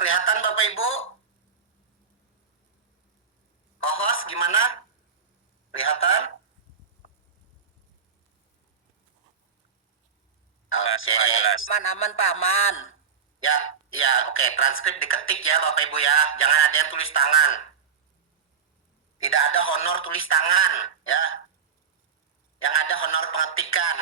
kelihatan Bapak Ibu? Host gimana? Kelihatan? Oke. Jelas. Aman Pak, aman. Ya, ya, oke. Transkrip diketik ya Bapak Ibu ya. Jangan ada yang tulis tangan. Tidak ada honor tulis tangan ya. Yang ada honor pengetikan.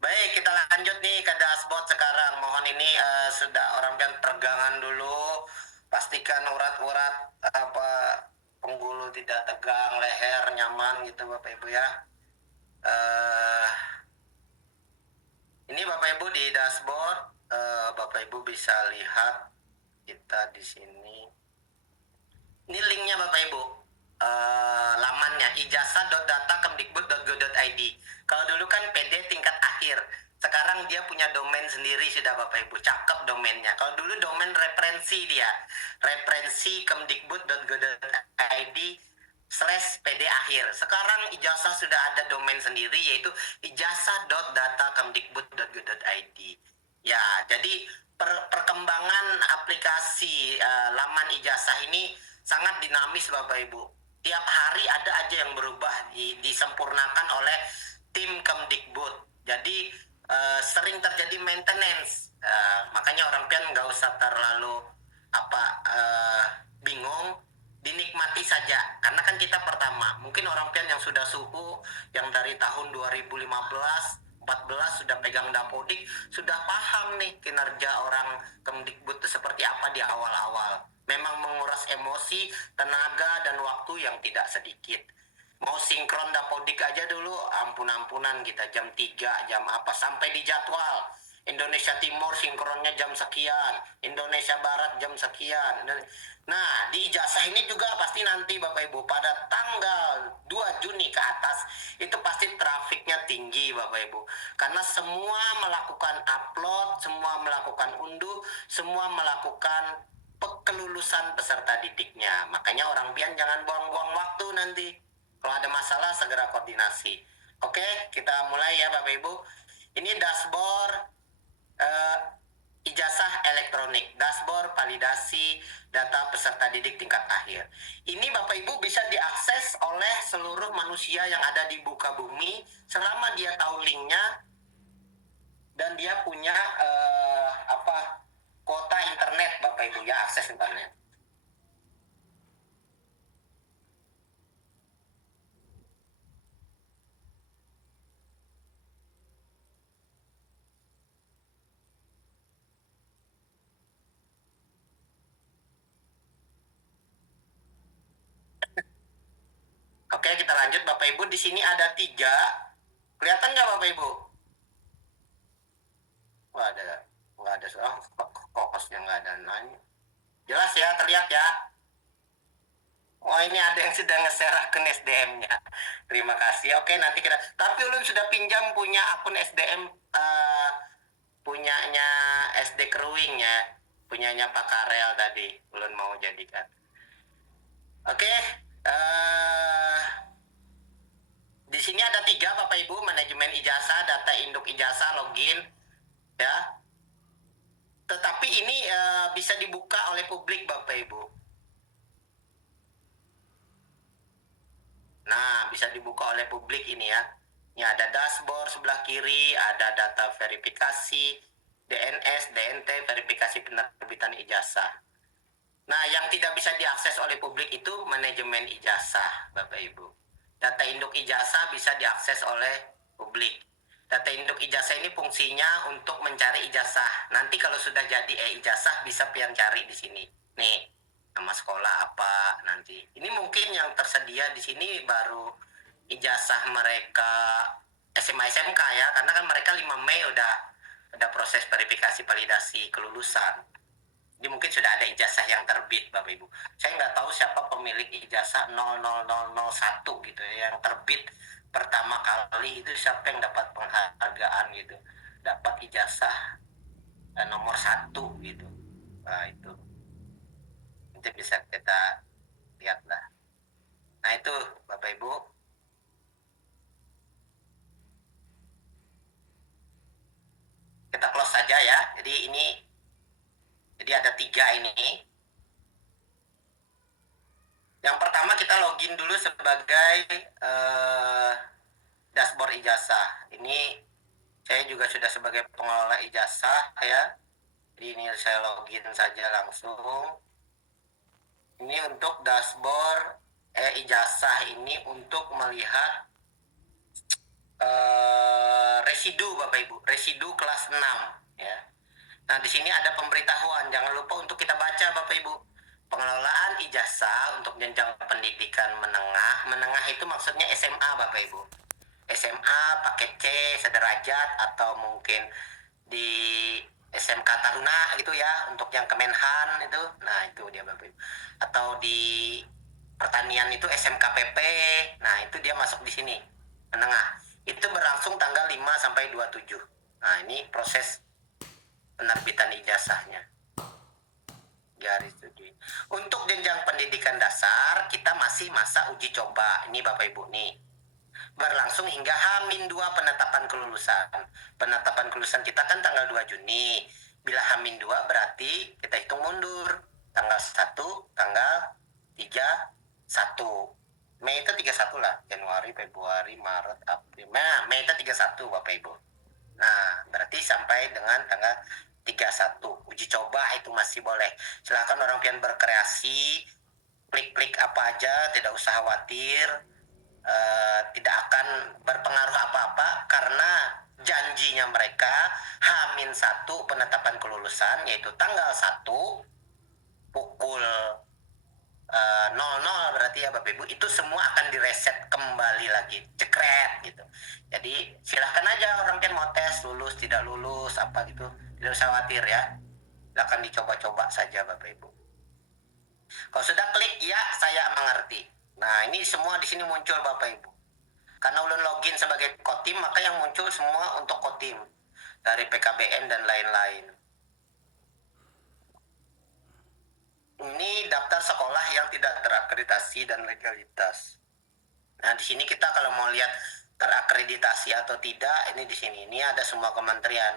Baik, kita lanjut nih ke dashboard sekarang. Mohon ini sudah orang yang tegangan dulu. Pastikan urat-urat penggulu tidak tegang, leher nyaman gitu Bapak Ibu ya. Ini Bapak Ibu di dashboard, Bapak Ibu bisa lihat kita di sini. Ini linknya Bapak Ibu, lamannya ijazah.data.kemdikbud.go.id. Kalau dulu kan PD tingkat akhir, sekarang dia punya domain sendiri sudah Bapak Ibu, cakep domainnya. Kalau dulu domain referensi dia, referensi kemdikbud.go.id /PD akhir. Sekarang ijazah sudah ada domain sendiri yaitu ijazah.data.kemdikbud.go.id. Ya, jadi perkembangan aplikasi laman ijazah ini sangat dinamis Bapak Ibu. Tiap hari ada aja yang berubah, disempurnakan oleh tim Kemdikbud. Jadi sering terjadi maintenance. Makanya orang pian nggak usah terlalu bingung, dinikmati saja. Karena kan kita pertama, mungkin orang pian yang sudah suhu, yang dari tahun 2015 14 sudah pegang Dapodik, sudah paham nih kinerja orang Kemdikbud itu seperti apa di awal-awal. Memang menguras emosi, tenaga, dan waktu yang tidak sedikit. Mau sinkron Dapodik aja dulu, ampun-ampunan kita jam 3, jam apa, sampai di jadwal. Indonesia Timur sinkronnya jam sekian, Indonesia Barat jam sekian. Nah, di ijazah ini juga pasti nanti Bapak Ibu pada tanggal 2 Juni ke atas itu pasti trafiknya tinggi Bapak Ibu. Karena semua melakukan upload, semua melakukan unduh, semua melakukan kelulusan peserta didiknya. Makanya orang pian jangan buang-buang waktu nanti. Kalau ada masalah segera koordinasi. Oke, kita mulai ya Bapak Ibu. Ini dashboard ijazah elektronik, dashboard validasi data peserta didik tingkat akhir. Ini Bapak Ibu bisa diakses oleh seluruh manusia yang ada di muka bumi selama dia tahu linknya dan dia punya kuota internet Bapak Ibu ya, akses internet. Oke, kita lanjut Bapak Ibu. Di sini ada 3. Kelihatan nggak Bapak Ibu? Wah, nggak ada soal kokosnya nggak ada nanya. Jelas ya, terlihat ya. Oh, ini ada yang sudah nge-share akun SDM-nya. Terima kasih. Oke, nanti kita. Tapi ulun sudah pinjam punya akun SDM punyanya SD Kruing ya. Punyanya Pak Karel tadi. Ulun mau jadikan. Oke, di sini ada 3 Bapak Ibu, manajemen ijazah, data induk ijazah, login, ya. Tetapi ini bisa dibuka oleh publik Bapak Ibu. Nah, bisa dibuka oleh publik ini ya. Ini ada dashboard sebelah kiri, ada data verifikasi, DNS, DNT, verifikasi penerbitan ijazah. Nah, yang tidak bisa diakses oleh publik itu manajemen ijazah, Bapak Ibu. Data induk ijazah bisa diakses oleh publik. Data induk ijazah ini fungsinya untuk mencari ijazah. Nanti kalau sudah jadi ijazah bisa pian cari di sini. Nih, nama sekolah apa nanti. Ini mungkin yang tersedia di sini baru ijazah mereka SMA SMK ya, karena kan mereka 5 Mei udah proses verifikasi validasi kelulusan. Jadi mungkin sudah ada ijazah yang terbit Bapak Ibu. Saya nggak tahu siapa pemilik ijazah 00001 gitu ya, yang terbit pertama kali itu siapa yang dapat penghargaan gitu, dapat ijazah nomor 1 gitu. Nah itu nanti bisa kita lihat lah. Nah itu Bapak Ibu. Kita close saja ya. Jadi ini Jadi ada 3 ini. Yang pertama kita login dulu sebagai dashboard ijazah. Ini saya juga sudah sebagai pengelola ijazah ya. Jadi ini saya login saja langsung. Ini untuk dashboard ijazah ini untuk melihat residu Bapak Ibu, residu kelas 6 ya. Nah, di sini ada pemberitahuan, jangan lupa untuk kita baca Bapak Ibu. Pengelolaan ijazah untuk jenjang pendidikan menengah. Menengah itu maksudnya SMA Bapak Ibu. SMA paket C sederajat atau mungkin di SMK Taruna gitu ya, untuk yang Kemenhan itu. Nah, itu dia Bapak Ibu. Atau di pertanian itu SMKPP. Nah, itu dia masuk di sini. Menengah. Itu berlangsung tanggal 5 sampai 27. Nah, ini proses penerbitan ijazahnya. Garis studi. Untuk jenjang pendidikan dasar, kita masih masa uji coba. Ini Bapak Ibu nih. Berlangsung hingga H-2 penetapan kelulusan. Penetapan kelulusan kita kan tanggal 2 Juni. Bila H-2 berarti kita hitung mundur. Tanggal 1, tanggal 3, 1. Mei itu 31 lah. Januari, Februari, Maret, April. Nah, Mei itu 31 Bapak Ibu. Nah, berarti sampai dengan tanggal 31. Uji coba itu masih boleh. Silakan orang pian berkreasi, klik-klik apa aja, tidak usah khawatir. Tidak akan berpengaruh apa-apa karena janjinya mereka H-1 penetapan kelulusan, yaitu tanggal 1 pukul 00 berarti ya Bapak Ibu, itu semua akan direset kembali lagi, cekret gitu. Jadi silahkan aja orang kan mau tes lulus tidak lulus apa gitu, tidak usah khawatir ya, silahkan dicoba-coba saja Bapak Ibu. Kalau sudah klik ya saya mengerti. Nah, ini semua di sini muncul Bapak Ibu. Karena ulun login sebagai Kotim, maka yang muncul semua untuk Kotim dari PKBM dan lain-lain. Ini daftar sekolah yang tidak terakreditasi dan legalitas. Nah, di sini kita kalau mau lihat terakreditasi atau tidak, ini di sini. Ini ada semua kementerian.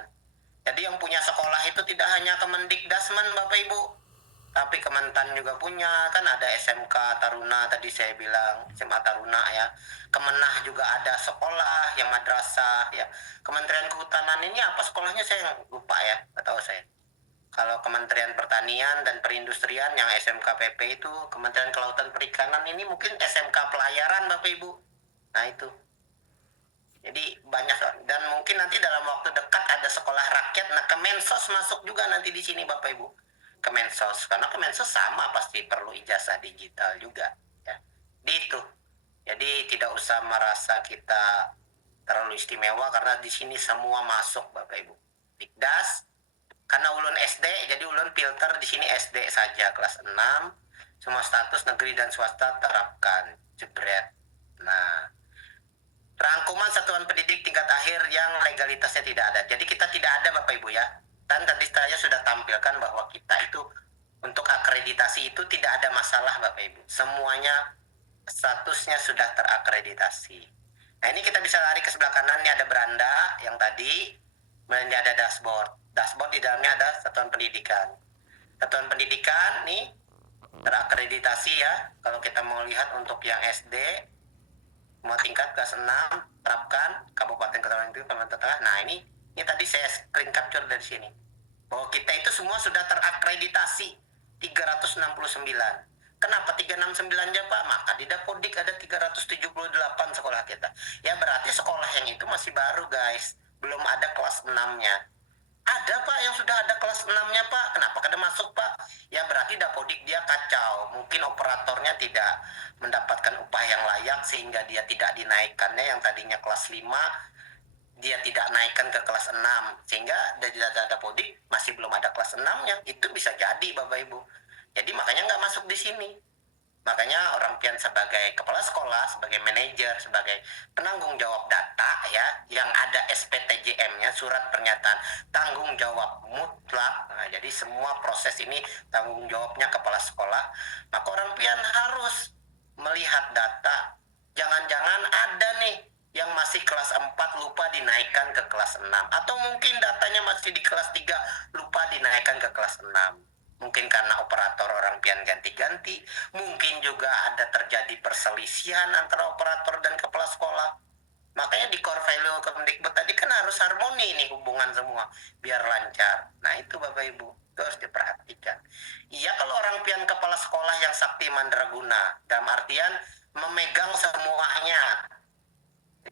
Jadi yang punya sekolah itu tidak hanya Kemendikdasmen Bapak Ibu, tapi Kementan juga punya, kan ada SMK Taruna tadi saya bilang, SMA Taruna ya. Kemenah juga ada sekolah yang madrasah ya. Kementerian Kehutanan ini apa sekolahnya saya lupa ya, nggak tahu saya. Kalau Kementerian Pertanian dan Perindustrian yang SMKPP itu, Kementerian Kelautan Perikanan ini mungkin SMK Pelayaran Bapak Ibu. Nah itu. Jadi banyak, dan mungkin nanti dalam waktu dekat ada sekolah rakyat. Nah, Kemensos masuk juga nanti di sini Bapak Ibu. Kemensos, karena Kemensos sama pasti perlu ijazah digital juga ya. Itu. Jadi tidak usah merasa kita terlalu istimewa karena di sini semua masuk Bapak Ibu. Dikdas, karena ulun SD, jadi ulun filter di sini SD saja kelas 6. Semua status negeri dan swasta terapkan. Jebret. Nah, rangkuman satuan pendidik tingkat akhir yang legalitasnya tidak ada. Jadi kita tidak ada Bapak Ibu ya. Dan tadi saya sudah tampilkan bahwa kita itu untuk akreditasi itu tidak ada masalah Bapak Ibu. Semuanya statusnya sudah terakreditasi. Nah, ini kita bisa lari ke sebelah kanan, ini ada beranda yang tadi, kemudian ini ada dashboard. Dashboard di dalamnya ada satuan pendidikan. Satuan pendidikan nih terakreditasi ya. Kalau kita mau lihat untuk yang SD, mau tingkat kelas 6, terapkan Kabupaten Kota itu Kalimantan Tengah. Nah, ini tadi saya screen capture dari sini. Bahwa kita itu semua sudah terakreditasi 369. Kenapa 369 aja Pak? Maka di Dapodik ada 378 sekolah kita. Ya berarti sekolah yang itu masih baru guys. Belum ada kelas 6-nya. Ada Pak yang sudah ada kelas 6-nya Pak. Kenapa kada masuk Pak? Ya berarti Dapodik dia kacau. Mungkin operatornya tidak mendapatkan upah yang layak sehingga dia tidak dinaikkannya, yang tadinya kelas 5 dia tidak naikkan ke kelas 6. Sehingga dari data Dapodik masih belum ada kelas 6-nya. Itu bisa jadi Bapak Ibu. Jadi makanya nggak masuk di sini. Makanya orang pian sebagai kepala sekolah, sebagai manajer, sebagai penanggung jawab data ya, yang ada SPTJM-nya, surat pernyataan tanggung jawab mutlak. Nah, jadi semua proses ini tanggung jawabnya kepala sekolah. Maka orang pian harus melihat data. Jangan-jangan ada nih yang masih kelas 4 lupa dinaikkan ke kelas 6. Atau mungkin datanya masih di kelas 3 lupa dinaikkan ke kelas 6. Mungkin karena operator orang pian ganti-ganti, mungkin juga ada terjadi perselisihan antara operator dan kepala sekolah. Makanya di core value Kemdikbud tadi kan harus harmoni nih hubungan semua biar lancar. Nah itu Bapak Ibu, itu harus diperhatikan. Iya kalau orang pian kepala sekolah yang sakti mandraguna, dalam artian memegang semuanya.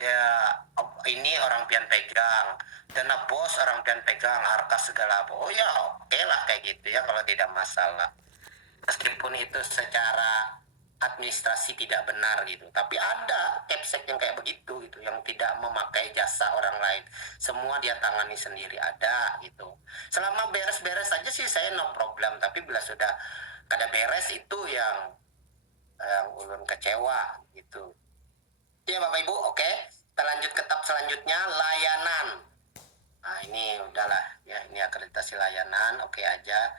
Ya ini orang pian pegang, dana bos orang pian pegang, harta segala apa. Oh ya oke lah kayak gitu ya kalau tidak masalah. Meskipun itu secara administrasi tidak benar gitu, tapi ada capsek yang kayak begitu gitu, yang tidak memakai jasa orang lain, semua dia tangani sendiri, ada gitu. Selama beres-beres saja sih saya no problem, tapi bila sudah kada beres itu yang ulun kecewa gitu. Ya Bapak Ibu, oke. Kita lanjut ke tab selanjutnya, layanan. Nah ini udahlah ya, ini akreditasi layanan, oke aja.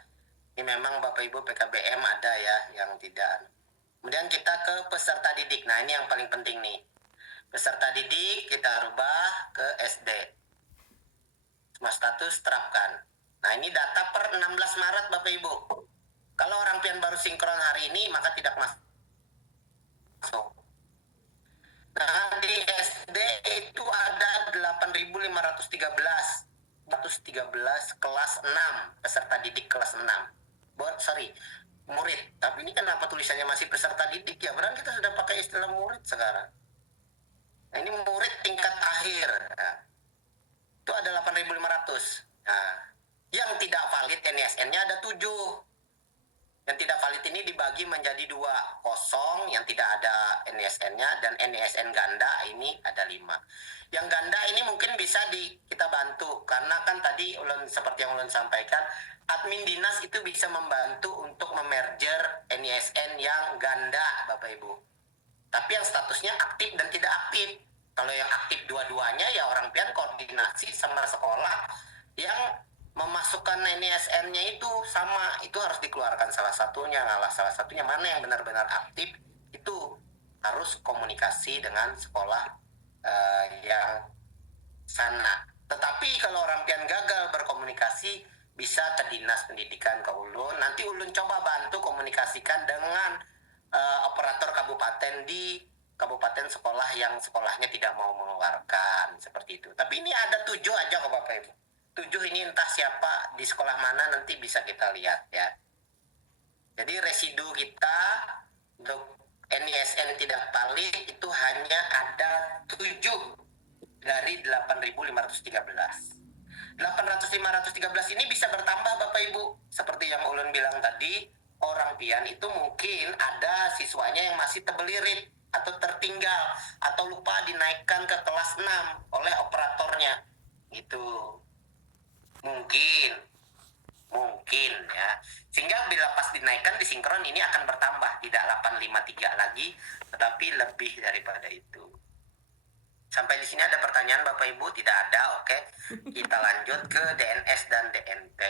Ini memang Bapak Ibu PKBM ada ya yang tidak. Kemudian kita ke peserta didik. Nah ini yang paling penting nih. Peserta didik kita rubah ke SD. Semua status terapkan. Nah ini data per 16 Maret Bapak Ibu. Kalau orang pian baru sinkron hari ini maka tidak masuk. Nah di SD itu ada 8.513 kelas 6, peserta didik kelas 6. Murid. Tapi ini kenapa tulisannya masih peserta didik ya? Padahal kita sudah pakai istilah murid sekarang. Nah, ini murid tingkat akhir. Nah, itu ada 8.500. Nah, yang tidak valid NISN-nya ada 7. Yang tidak valid ini dibagi menjadi 2, kosong yang tidak ada NISN-nya dan NISN ganda ini ada 5. Yang ganda ini mungkin bisa kita bantu karena kan tadi seperti yang ulun sampaikan, admin dinas itu bisa membantu untuk memerger NISN yang ganda Bapak Ibu. Tapi yang statusnya aktif dan tidak aktif. Kalau yang aktif dua-duanya ya orang pian koordinasi sama sekolah yang memasukkan NISN-nya itu sama, itu harus dikeluarkan salah satunya, ngalah salah satunya, mana yang benar-benar aktif itu harus komunikasi dengan sekolah yang sana. Tetapi kalau orang pian gagal berkomunikasi bisa ke dinas pendidikan ke ulun, nanti ulun coba bantu komunikasikan dengan operator kabupaten di kabupaten sekolah yang sekolahnya tidak mau mengeluarkan seperti itu. Tapi ini ada 7 aja kok Bapak Ibu. 7 ini entah siapa di sekolah mana nanti bisa kita lihat ya. Jadi residu kita untuk NISN tidak valid itu hanya ada 7 dari 8.513. 8.513 ini bisa bertambah Bapak Ibu. Seperti yang ulun bilang tadi, orang pian itu mungkin ada siswanya yang masih terbelirit atau tertinggal atau lupa dinaikkan ke kelas 6 oleh operatornya. Gitu. Mungkin ya, sehingga bila pas dinaikkan di sinkron ini akan bertambah, tidak 853 lagi tetapi lebih daripada itu. Sampai di sini ada pertanyaan Bapak Ibu? Tidak ada, oke. Kita lanjut ke DNS dan DNT.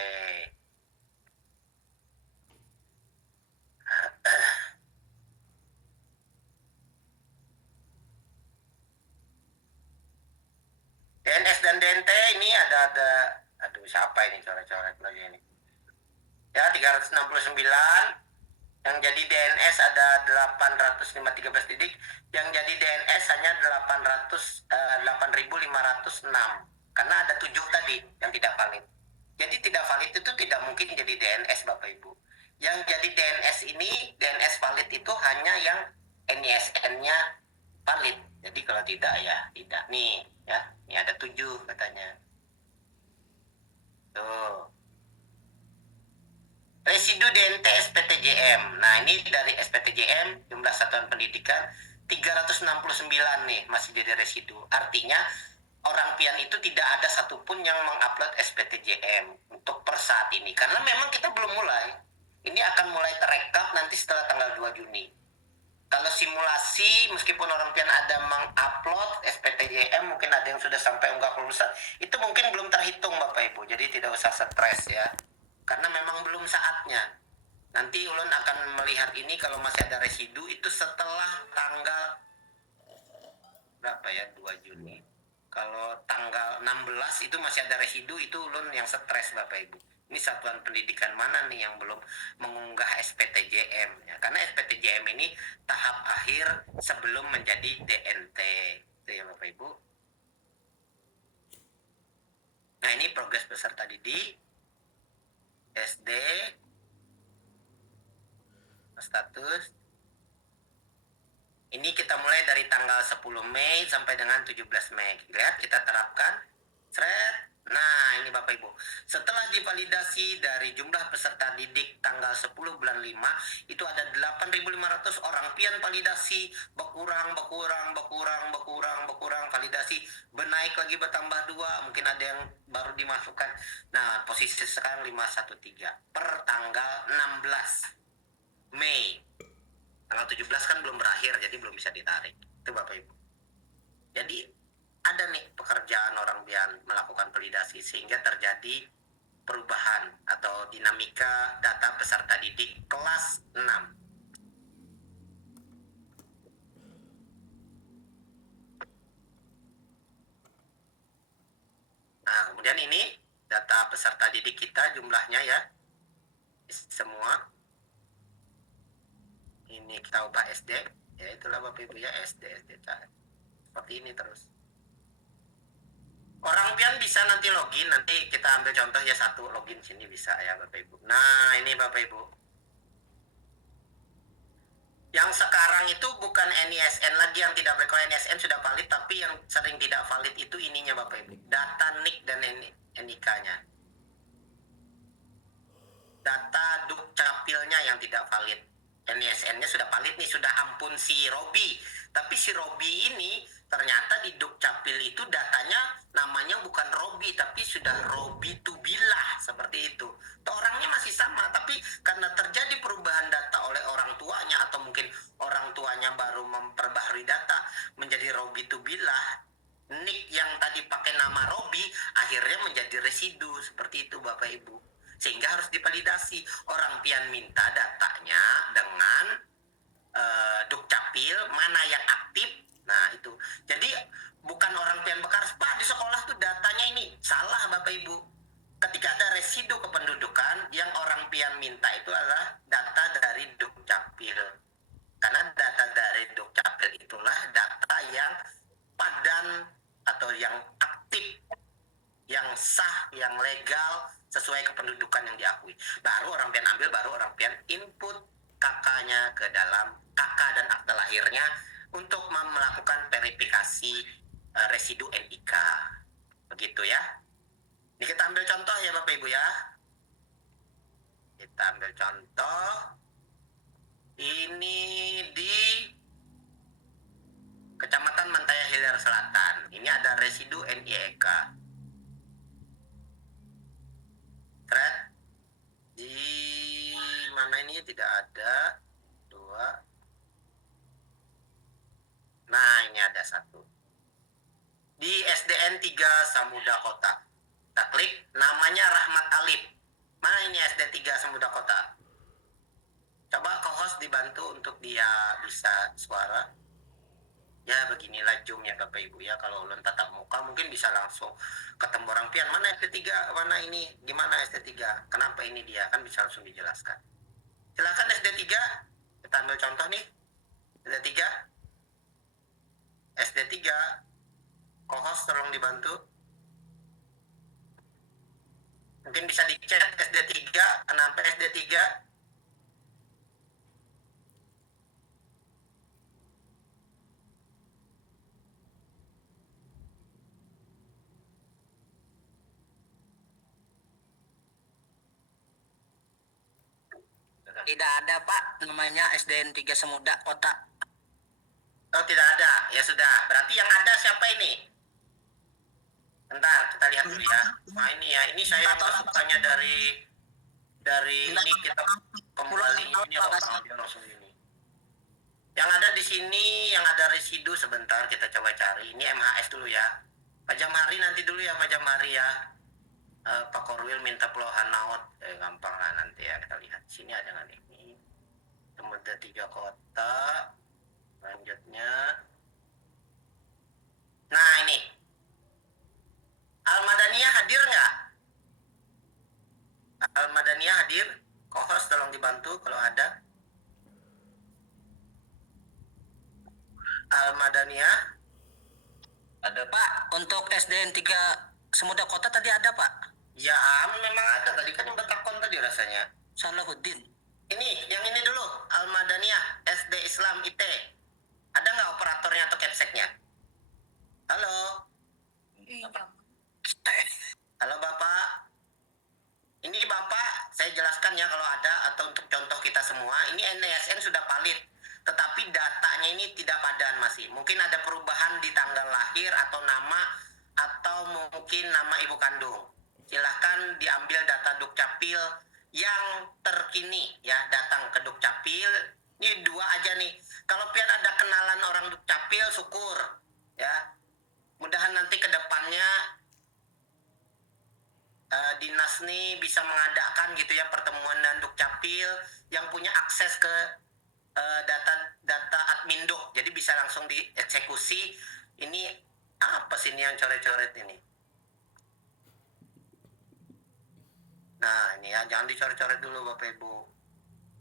DNS dan DNT ini ada aduh siapa ini coret-coret lagi ini ya, 369. Yang jadi DNS ada 813 didik, yang jadi DNS hanya 8.506 karena ada 7 tadi yang tidak valid. Jadi tidak valid itu tidak mungkin jadi DNS Bapak Ibu. Yang jadi DNS ini, DNS valid itu hanya yang NISN-nya valid. Jadi kalau tidak ya tidak. Nih ya, ini ada 7 katanya. Tuh. Residu DNT SPTJM. Nah, ini dari SPTJM jumlah satuan pendidikan 369 nih masih jadi residu. Artinya orang pian itu tidak ada satupun yang mengupload SPTJM untuk per saat ini. Karena memang kita belum mulai. Ini akan mulai terekap nanti setelah tanggal 2 Juni. Kalau simulasi, meskipun orang pian ada mengupload SPTJM, mungkin ada yang sudah sampai unggah kelulusan, itu mungkin belum terhitung Bapak Ibu. Jadi tidak usah stres ya. Karena memang belum saatnya. Nanti ulun akan melihat ini kalau masih ada residu itu setelah tanggal berapa ya, 2 Juni. Kalau tanggal 16 itu masih ada residu, itu ulun yang stres Bapak Ibu. ini satuan pendidikan mana nih yang belum mengunggah SPTJM ya, karena SPTJM ini tahap akhir sebelum menjadi DNT itu ya Bapak Ibu. Nah ini progres peserta didik SD status. Ini kita mulai dari tanggal 10 Mei sampai dengan 17 Mei. Lihat kita terapkan. Thread. Nah, ini Bapak Ibu. Setelah divalidasi dari jumlah peserta didik tanggal 10 bulan 5, itu ada 8.500 orang pian validasi, berkurang, validasi, bernaik lagi bertambah 2, mungkin ada yang baru dimasukkan. Nah, posisi sekarang 513 per tanggal 16 Mei. Tanggal 17 kan belum berakhir, jadi belum bisa ditarik. Itu Bapak Ibu. Jadi ada nih pekerjaan orang pian melakukan validasi sehingga terjadi perubahan atau dinamika data peserta didik kelas 6. Nah, kemudian ini data peserta didik kita jumlahnya ya. Semua. Ini kita ubah SD. Ya itulah Bapak Ibu ya, SD. Seperti ini terus. Orang pian bisa nanti login, nanti kita ambil contoh ya, satu login sini bisa ya Bapak Ibu. Nah ini Bapak Ibu. Yang sekarang itu bukan NISN lagi yang tidak valid. Kalau NISN sudah valid, tapi yang sering tidak valid itu ininya Bapak Ibu. Data NIK dan NIK-nya. Data Dukcapilnya yang tidak valid. NISN-nya sudah valid nih, sudah ampun si Robi. Tapi si Robi ini ternyata di Dukcapil itu datanya namanya bukan Robi, tapi sudah Robi Tubilah, seperti itu. Orangnya masih sama, tapi karena terjadi perubahan data oleh orang tuanya atau mungkin orang tuanya baru memperbaharui data menjadi Robi Tubilah, NIK yang tadi pakai nama Robi akhirnya menjadi residu, seperti itu Bapak Ibu. Sehingga harus divalidasi. Orang pian minta datanya dengan Dukcapil mana yang aktif. Nah itu. Jadi bukan orang pian Bekares, Pak di sekolah tuh datanya ini salah Bapak Ibu. Ketika ada residu kependudukan, yang orang pian minta itu adalah data dari Dukcapil. Karena data dari Dukcapil itulah data yang padan atau yang aktif, yang sah, yang legal, sesuai kependudukan yang diakui. Baru orang pian ambil, baru orang pian input kakaknya ke dalam kakak dan akte lahirnya untuk melakukan verifikasi residu NIK. Begitu ya. Ini kita ambil contoh ya Bapak Ibu ya. Kita ambil contoh. Ini di Kecamatan Mantaya Hilir Selatan. Ini ada residu NIK. Thread di mana ini tidak ada. 2. Nah ini ada 1 di SDN 3 Samuda Kota. Kita klik, namanya Rahmat Alif. Mana ini SD 3 Samuda Kota? Coba co-host dibantu untuk dia bisa suara. Ya beginilah Zoom ya Bapak Ibu ya. Kalau ulun tatap muka mungkin bisa langsung ketemu orang pian. Mana SD3, mana ini, gimana SD3, kenapa ini dia, kan bisa langsung dijelaskan. Silakan SD3, kita ambil contoh nih. SD3, co-host tolong dibantu. Mungkin bisa dicek SD3, kenapa SD3. Tidak ada Pak, namanya SDN 3 Samuda Kota. Oh tidak ada, ya sudah. Berarti yang ada siapa ini? Bentar, kita lihat dulu ya. Nah ini ya, ini saya masukkannya dari ini kita kembali ini langsung ini. Yang ada di sini, yang ada residu sebentar kita coba cari. Ini MHS dulu ya. Pak Jamhari nanti dulu ya Pak Jamhari ya. Pak Korwil minta pelohan naot, gampang lah nanti ya kita lihat. Sini ada nggak ini? Temuda 3 kota. Selanjutnya. Nah ini. Al-Madaniyah hadir nggak? Almadania hadir? Co-host tolong dibantu kalau ada. Almadania? Ada Pak, untuk SDN 3 Semuda Kota tadi ada Pak. Ya, memang ada. Tadi kan yang bertakon tadi rasanya. Salahuddin. Ini, yang ini dulu. Almadania, SD Islam IT. Ada nggak operatornya atau capseknya? Halo? Halo Bapak. Ini Bapak, saya jelaskan ya kalau ada, atau untuk contoh kita semua. Ini NISN sudah valid. Tetapi datanya ini tidak padan masih. Mungkin ada perubahan di tanggal lahir atau nama, atau mungkin nama ibu kandung. Silahkan diambil data Dukcapil yang terkini ya, datang ke Dukcapil. Ini 2 aja nih. Kalau pian ada kenalan orang Dukcapil, syukur ya. Mudahan nanti ke depannya dinas nih bisa mengadakan gitu ya pertemuan dan Dukcapil yang punya akses ke data admin Duk. Jadi bisa langsung dieksekusi. Ini apa sih ini yang coret-coret ini? Nah, ini ya, jangan dicoret-coret dulu Bapak Ibu.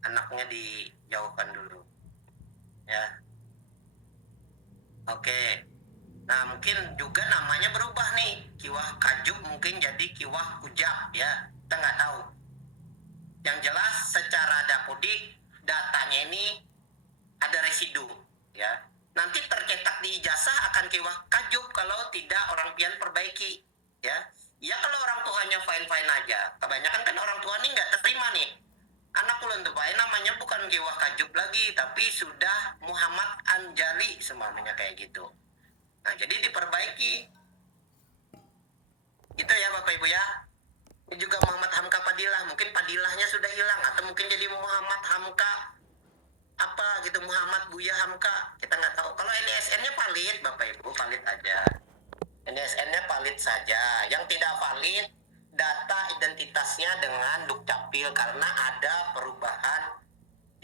Anaknya dijauhkan dulu. Ya. Oke. Nah, mungkin juga namanya berubah nih. Kiwah Kajuk mungkin jadi Kiwah Kujab ya. Kita nggak tahu. Yang jelas secara dapodik datanya ini ada residu ya. Nanti tercetak di ijazah akan Kiwah Kajuk kalau tidak orang pian perbaiki ya. Ya kalau orang tuanya fine-fine aja. Kebanyakan kan orang tua nih nggak terima nih. Anak ulun tuh Pak, namanya bukan Kiwah Kajuk lagi, tapi sudah Muhammad Anjali semuanya kayak gitu. Nah, jadi diperbaiki. Gitu ya Bapak Ibu ya. Ini juga Muhammad Hamka Padilah. Mungkin Padilahnya sudah hilang. Atau mungkin jadi Muhammad Hamka apa gitu. Muhammad Buya Hamka. Kita nggak tahu. Kalau NISN-nya valid Bapak Ibu, valid aja. NISN-nya valid saja. Yang tidak valid, data identitasnya dengan Dukcapil. Karena ada perubahan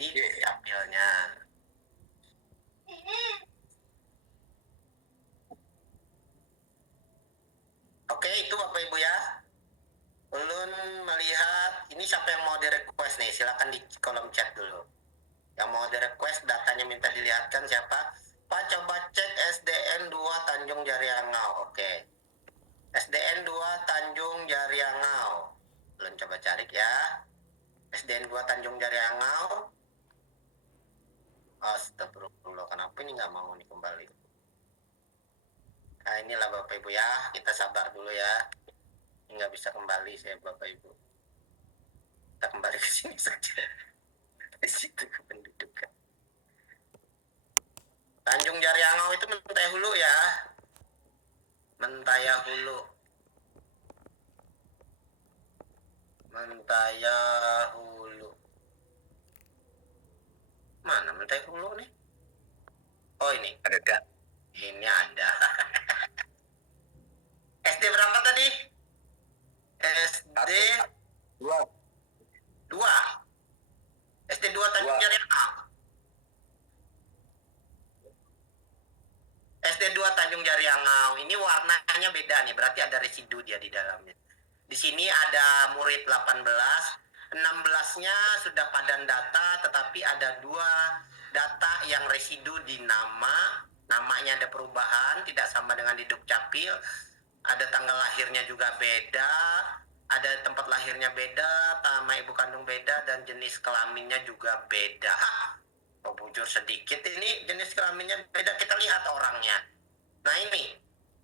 di Dukcapilnya. Oke, itu Bapak Ibu ya. Ulun melihat, ini siapa yang mau di-request nih? Silakan di kolom chat dulu. Yang mau di-request datanya minta dilihatkan siapa? Pak, coba cek SDN 2 Tanjung Jariangau. Oke. SDN 2 Tanjung Jariangau. Ulun coba cari ya. SDN 2 Tanjung Jariangau. Astagfirullah, kenapa ini nggak mau nih kembali? Nah, inilah Bapak Ibu ya. Kita sabar dulu ya. Nggak bisa kembali saya Bapak Ibu. Kita kembali ke sini saja. Di situ kependudukan. Tanjung Jariangau itu Mentaya Hulu ya. Mentaya Hulu. Mentaya Hulu. Mana Mentaya Hulu nih? Oh ini. Ada. Ini ada. SD berapa tadi? SD 2. SD 2 Tanjung Jariangau. SD 2 Tanjung Jariangau. Ini warnanya beda nih, berarti ada residu dia di dalamnya. Di sini ada murid 18, 16-nya sudah padan data, tetapi ada 2 data yang residu di nama. Namanya ada perubahan, tidak sama dengan di Dukcapil. Ada tanggal lahirnya juga beda, ada tempat lahirnya beda, nama ibu kandung beda, dan jenis kelaminnya juga beda. Oh, bujur sedikit ini, jenis kelaminnya beda, kita lihat orangnya. Nah ini,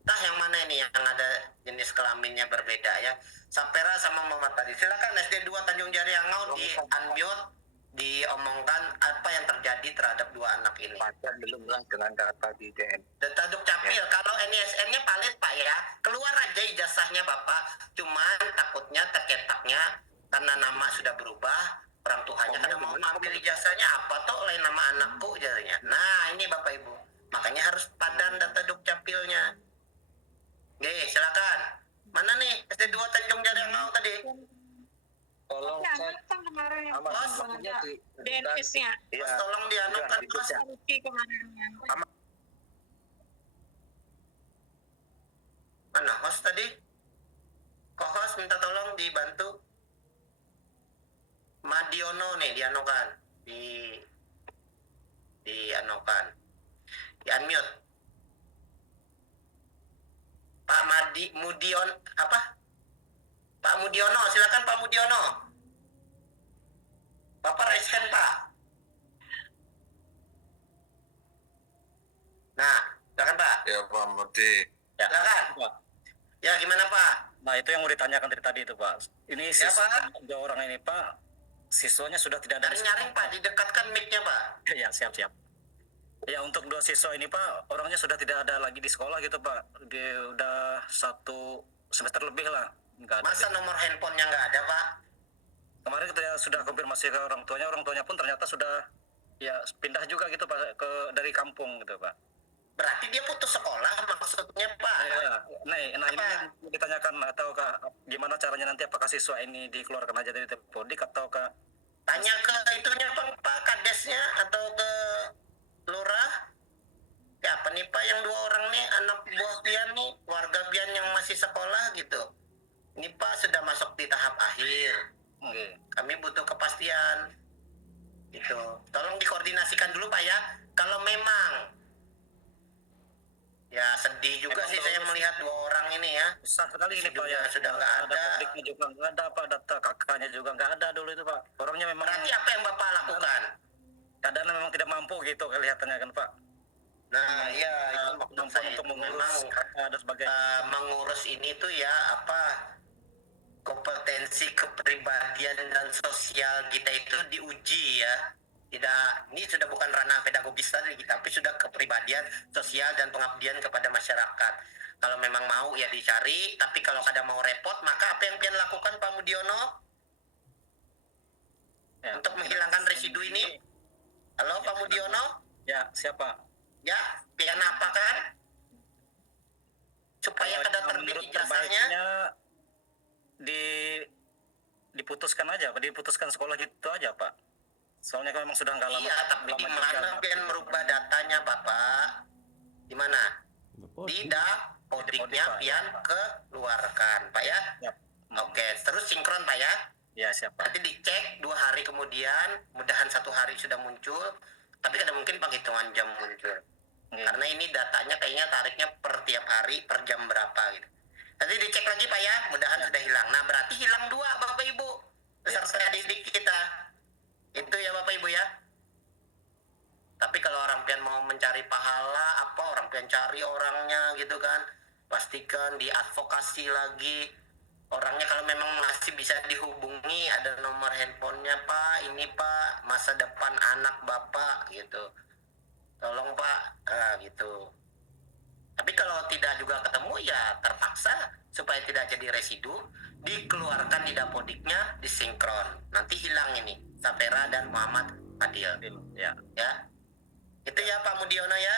yang mana ini yang ada jenis kelaminnya berbeda ya. Sampera sama Muhammad tadi. Silakan SD 2 Tanjung Jariangau di unmute, diomongkan apa yang terjadi terhadap 2 anak ini. Pacar belum dengan data di DN. Data Dukcapil, kalau NISN-nya valid Pak ya, keluar aja ijazahnya Bapak. Cuman takutnya tercetaknya karena nama sudah berubah, orang tuanya kada mau ambil ijazahnya apa tuh lain nama anakku jadinya. Nah ini Bapak Ibu, makanya harus padan data Dukcapilnya. Oke, silakan. Mana nih SD 2 Tanjung Jariangau tadi? Tolong cek maksudnya di DNS-nya. Bos, tolong dianukan Bos. Kemarin. Mana host tadi? Co-host minta tolong dibantu. Madiono nih dianokan dianokan di unmute. Pak Mudion apa? Pak Mudiono, silakan Pak Mudiono. Bapak raise hand, Pak. Nah, silakan Pak. Ya Pak Murti. Ya. Silakan. Pak. Ya, gimana Pak? Nah, itu yang mau ditanyakan dari tadi itu, Pak. Ini Ya, Pak. dua orang ini, Pak, siswanya sudah tidak ada di Nyaring-nyaring Pak, didekatkan mic-nya Pak. Ya, siap-siap. Ya, untuk dua siswa ini, Pak, orangnya sudah tidak ada lagi di sekolah gitu, Pak. Dia udah 1 semester lebih lah. Nggak ada. Masa nomor handphonenya nggak ada Pak? Kemarin kita sudah konfirmasi ke orang tuanya pun ternyata sudah ya pindah juga gitu, Pak, dari kampung gitu, Pak. Berarti dia putus sekolah maksudnya Pak? Ya, nah ini Apa? yang ditanyakan atau gimana caranya nanti, apakah siswa ini dikeluarkan aja dari Podik atau ke Tanya ke itunya Pak, kadesnya atau ke lurah. Ya apa nih Pak, yang 2 orang nih anak buah Bian nih, warga Bian yang masih sekolah gitu. Ini Pak sudah masuk di tahap akhir. Oke. Kami butuh kepastian. Gitu. Tolong dikoordinasikan dulu Pak ya. Kalau memang ya sedih juga Memang sih saya bagus. melihat 2 orang ini ya. Susah sekali ini, Pak, ya. Sudah nggak ada. Podiknya juga nggak ada, Pak. Data kakaknya juga nggak ada dulu itu, Pak. Orangnya memang Berarti apa yang Bapak lakukan? keadaan memang tidak mampu gitu kelihatannya kan, Pak. Nah, iya itu maksud Mampu saya. untuk mengurus Memang kakak dan sebagainya. mengurus ini tuh ya apa, kompetensi kepribadian dan sosial kita itu diuji ya. Tidak, ini sudah bukan ranah pedagogis tadi, tapi sudah kepribadian sosial dan pengabdian kepada masyarakat. Kalau memang mau ya dicari, tapi kalau kada mau repot, maka apa yang pian lakukan Pak Mudiono Ya. untuk menghilangkan residu ini? Halo Pak Mudiono? Ya, siapa? Ya, pian apa kan? Supaya kada terbit Menurut ijazahnya. terbaiknya diputuskan aja, Pak. Diputuskan sekolah gitu aja, Pak. Soalnya kan memang sudah nggak lama. Iya, tapi lama di juga, mana Pak. pian merubah datanya, Bapak? Di mana? Tidak, podiknya Pak. pian keluarkan, Pak ya? Siap. Oke, terus sinkron, Pak ya? Ya, siapa? Nanti dicek 2 hari kemudian, mudahan 1 hari sudah muncul, tapi kada mungkin penghitungan jam muncul. Oke. Karena ini datanya kayaknya tariknya per tiap hari, per jam berapa gitu. Nanti dicek lagi Pak ya, mudahan sudah hilang. Nah berarti hilang 2 Bapak Ibu, peserta didik kita. Itu ya Bapak Ibu ya. Tapi kalau orang pian mau mencari pahala, apa orang pian cari orangnya gitu kan, pastikan diadvokasi lagi. Orangnya kalau memang masih bisa dihubungi, ada nomor handphonenya Pak, ini Pak, masa depan anak Bapak gitu. Tolong Pak, nah gitu. Tapi kalau tidak juga ketemu ya terpaksa supaya tidak jadi residu, dikeluarkan di dapodiknya, disinkron. Nanti hilang ini, Safera dan Muhammad Adil. Ya. Ya, itu ya Pak Mudiono ya.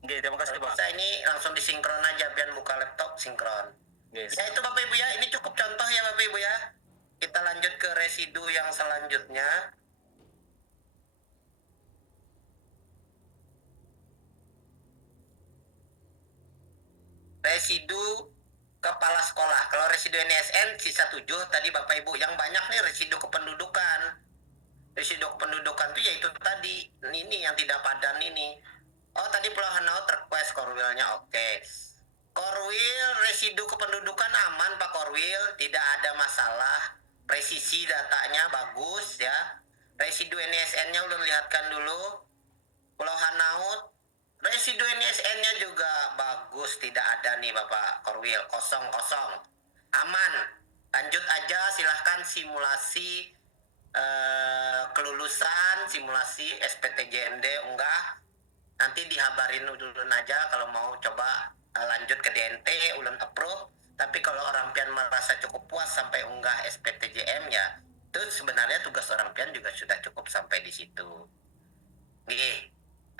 Oke, terima kasih, Kalau Pak. bisa ini langsung disinkron aja, biar buka laptop sinkron. Yes. Ya itu Bapak Ibu ya, ini cukup contoh ya Bapak Ibu ya. Kita lanjut ke residu yang selanjutnya. Residu kepala sekolah. Kalau residu NSN sisa 7 tadi Bapak Ibu. Yang banyak nih residu kependudukan. Residu kependudukan itu yaitu tadi ini yang tidak padan ini. Oh tadi Pulau Hanau request Korwilnya, oke. Korwil residu kependudukan aman Pak Korwil, tidak ada masalah. Presisi datanya bagus ya. Residu NSN-nya udah lihatkan dulu. Pulau Hanaut residu NSN-nya juga bagus, tidak ada nih Bapak Korwil, kosong. Aman. Lanjut aja, silahkan simulasi kelulusan, simulasi SPTJMD unggah. Nanti dihabarin dulu aja kalau mau coba lanjut ke DNT, ulun approve. Tapi kalau orang pian merasa cukup puas sampai unggah SPTJM ya, itu sebenarnya tugas orang pian juga sudah cukup sampai di situ. Gih.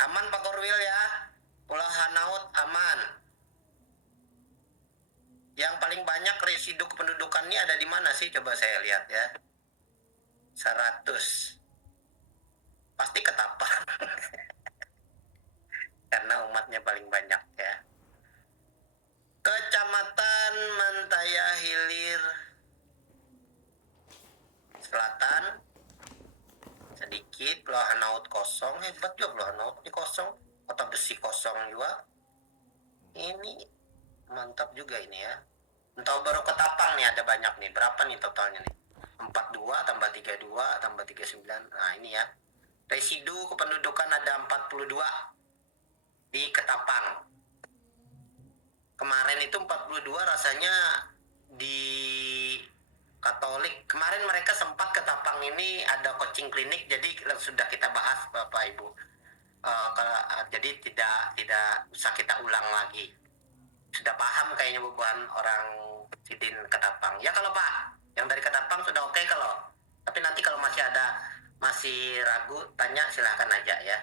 Aman Pak Korwil ya. Pulau Hanaut aman. Yang paling banyak residu kependudukannya ada di mana sih? Coba saya lihat ya. 100. Pasti Ketapang. Karena umatnya paling banyak ya. Kecamatan Mantaya Hilir Selatan sedikit, pelahan laut kosong, hebat juga pelahan laut ini kosong, kota besi kosong juga. Ini mantap juga ini ya. Untuk baru Ketapang nih ada banyak nih. Berapa nih totalnya nih? 42 tambah 32 tambah 39. Nah ini ya. Residu kependudukan ada 42 di Ketapang. Kemarin itu 42 rasanya di Katolik. Kemarin mereka sempat Ketapang ini ada coaching klinik, jadi sudah kita bahas Bapak Ibu. Jadi tidak usah kita ulang lagi. Sudah paham kayaknya beban orang Sidin Ketapang. Ya kalau Pak, yang dari Ketapang sudah oke kalau. Tapi nanti kalau masih ragu, tanya silahkan aja ya.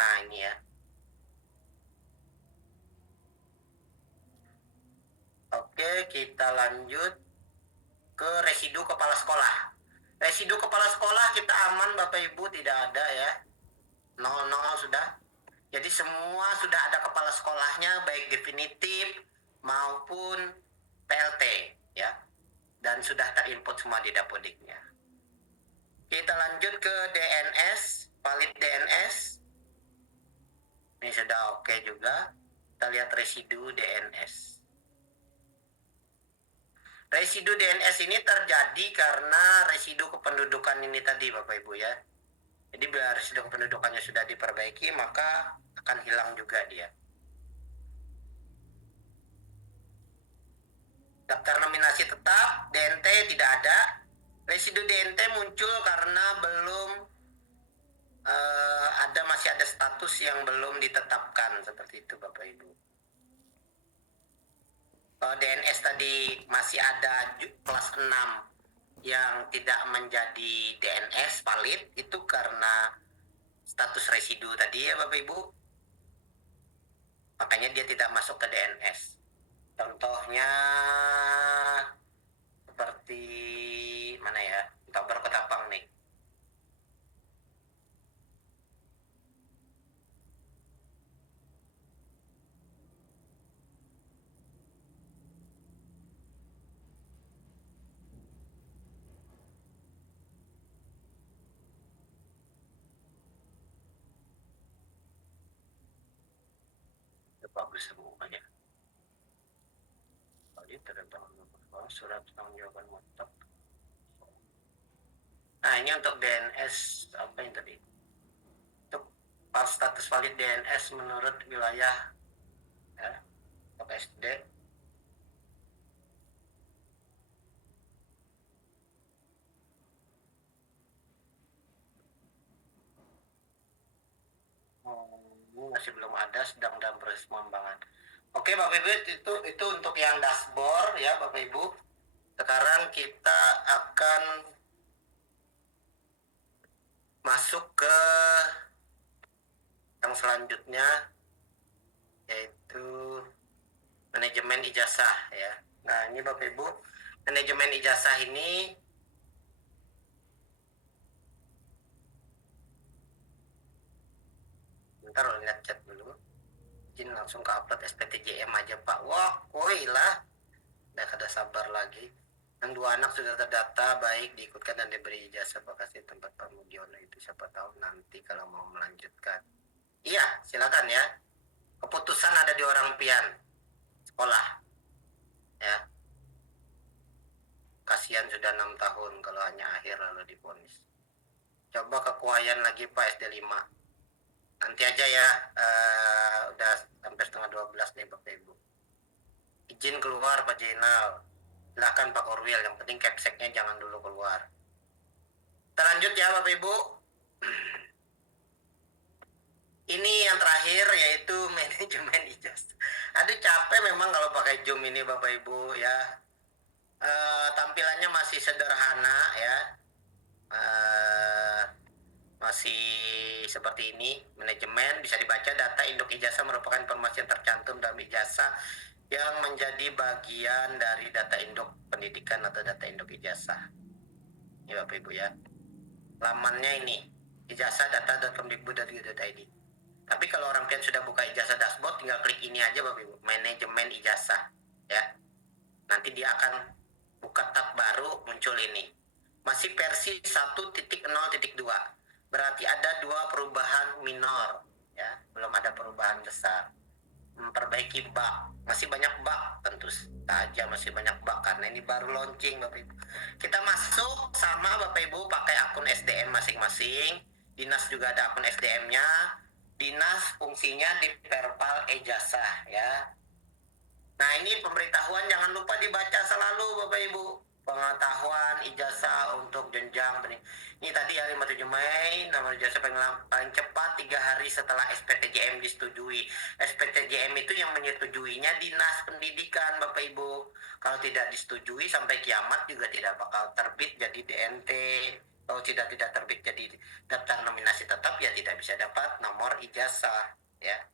Nah ini ya. Oke, kita lanjut ke residu kepala sekolah. Residu kepala sekolah kita aman Bapak Ibu, tidak ada ya. 00 sudah. Jadi semua sudah ada kepala sekolahnya, baik definitif maupun PLT ya. Dan sudah terinput semua di Dapodiknya. Kita lanjut ke DNS, valid DNS. Ini sudah oke juga. Kita lihat residu DNS. Residu DNS ini terjadi karena residu kependudukan ini tadi Bapak Ibu ya. Jadi bila residu kependudukannya sudah diperbaiki, maka akan hilang juga dia. Daftar nominasi tetap, DNT tidak ada. Residu DNT muncul karena belum masih ada status yang belum ditetapkan, seperti itu Bapak Ibu. DNS tadi masih ada kelas 6 yang tidak menjadi DNS valid, itu karena status residu tadi ya Bapak Ibu. Makanya dia tidak masuk ke DNS. Contohnya seperti mana ya? Baru Ketapang nih. Bagus semuanya. Tadi terdapat surat pertanggungjawaban mutlak. Nah ini untuk DNS apa yang tadi? Untuk status valid DNS menurut wilayah ya, untuk SD. Masih belum ada, sedang dalam proses pengembangan. Oke Bapak Ibu, itu untuk yang dashboard ya Bapak Ibu. Sekarang kita akan masuk ke yang selanjutnya, yaitu manajemen ijazah ya. Nah ini Bapak Ibu, manajemen ijazah ini bentar lihat chat dulu. Izin langsung ke upload SPTJM aja Pak. Wah, woi lah. Udah kada sabar lagi. Yang 2 anak sudah terdata, baik diikutkan dan diberi ijazah lokasi tempat Pak Mudiono itu, siapa tahu nanti kalau mau melanjutkan. Iya, silakan ya. Keputusan ada di orang pian sekolah. Ya. Kasihan sudah 6 tahun kalau hanya akhir lalu divonis. Coba kekuayan lagi Pak SD 5. Nanti aja ya, udah sampai setengah 12 nih Bapak Ibu. Izin keluar Pak Jainal. Silakan Pak Korwil, yang penting capseknya jangan dulu keluar. Kita lanjut ya Bapak Ibu. Ini yang terakhir yaitu manajemen ijazah. Aduh capek memang kalau pakai Zoom ini Bapak Ibu ya. Tampilannya masih sederhana ya. Masih seperti ini. Manajemen bisa dibaca, data induk ijazah merupakan informasi yang tercantum dalam ijazah yang menjadi bagian dari data induk pendidikan atau data induk ijazah. Ini Bapak Ibu ya. Lamannya ini ijazah.data.kemdikbud.go.id. Tapi kalau orang pian sudah buka ijazah dashboard, tinggal klik ini aja Bapak Ibu, manajemen ijazah ya. Nanti dia akan buka tab baru, muncul ini masih versi 1.0.2. Berarti ada 2 perubahan minor, ya, belum ada perubahan besar. Memperbaiki bug, masih banyak bug, tentu saja masih banyak bug karena ini baru launching Bapak Ibu. Kita masuk sama Bapak Ibu pakai akun SDM masing-masing. Dinas juga ada akun SDM-nya. Dinas fungsinya di Perpal Ijazah, ya. Nah, ini pemberitahuan jangan lupa dibaca selalu Bapak Ibu. Pengetahuan ijazah untuk jenjang ini tadi ya 57 Mei nomor ijazah paling cepat 3 hari setelah SPTJM disetujui. SPTJM itu yang menyetujuinya Dinas Pendidikan Bapak Ibu. Kalau tidak disetujui sampai kiamat juga tidak bakal terbit jadi DNT. Kalau tidak terbit jadi daftar nominasi tetap ya tidak bisa dapat nomor ijazah, ya.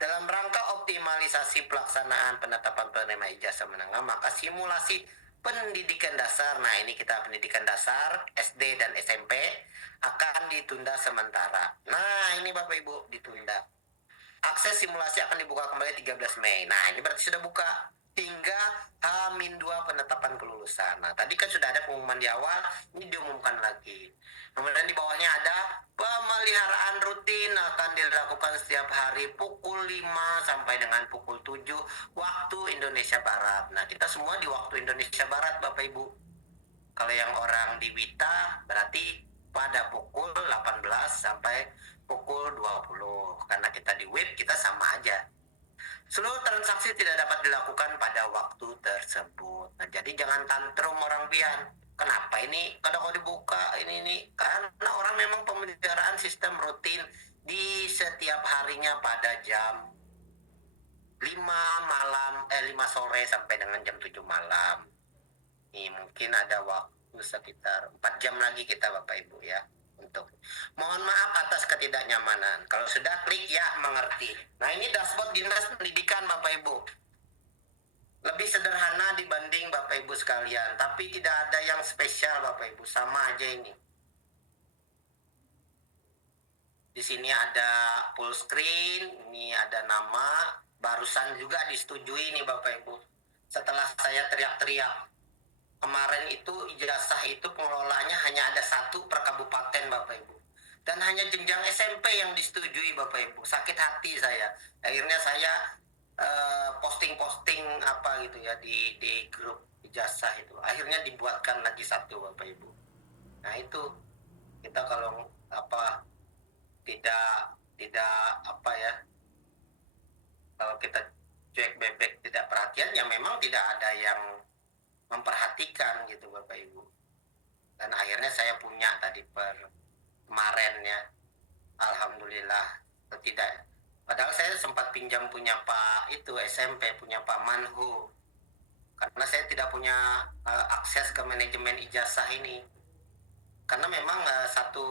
Dalam rangka optimalisasi pelaksanaan penetapan penerima ijazah menengah, maka simulasi pendidikan dasar, nah ini kita pendidikan dasar, SD dan SMP, akan ditunda sementara. Nah ini Bapak Ibu, ditunda. Akses simulasi akan dibuka kembali 13 Mei. Nah ini berarti sudah buka hingga H-2 penetapan kelulusan. Nah tadi kan sudah ada pengumuman di awal, ini diumumkan lagi. Kemudian di bawahnya ada pemeliharaan rutin akan dilakukan setiap hari pukul 5 sampai dengan pukul 7 waktu Indonesia Barat. Nah kita semua di waktu Indonesia Barat Bapak Ibu. Kalau yang orang di Wita berarti pada pukul 18 sampai pukul 20. Karena kita di WIB kita sama aja. Seluruh transaksi tidak dapat dilakukan pada waktu tersebut. Nah, jadi jangan tantrum orang pian. Kenapa ini kalau dibuka ini? Karena orang memang pemeliharaan sistem rutin di setiap harinya pada jam 5 sore sampai dengan jam 7 malam. Ini mungkin ada waktu sekitar 4 jam lagi kita Bapak Ibu ya. Untuk mohon maaf atas ketidaknyamanan. Kalau sudah klik ya mengerti. Nah ini dashboard Dinas Pendidikan Bapak Ibu. Lebih sederhana dibanding Bapak Ibu sekalian, tapi tidak ada yang spesial Bapak Ibu, sama aja ini. Di sini ada full screen, ini ada nama, barusan juga disetujui nih Bapak Ibu. Setelah saya teriak-teriak. Kemarin itu ijazah itu pengelolanya hanya ada 1 per kabupaten Bapak Ibu. Dan hanya jenjang SMP yang disetujui Bapak Ibu. Sakit hati saya. Akhirnya saya posting-posting apa gitu ya di grup ijazah itu. Akhirnya dibuatkan lagi 1 Bapak Ibu. Nah itu kita kalau tidak apa ya. Kalau kita cuek bebek tidak perhatian ya memang tidak ada yang memperhatikan gitu Bapak Ibu. Dan akhirnya saya punya tadi kemarin ya. Alhamdulillah tidak. Padahal saya sempat pinjam punya Pak itu SMP, punya Pak Manhu. Karena saya tidak punya akses ke manajemen ijazah ini. Karena memang satu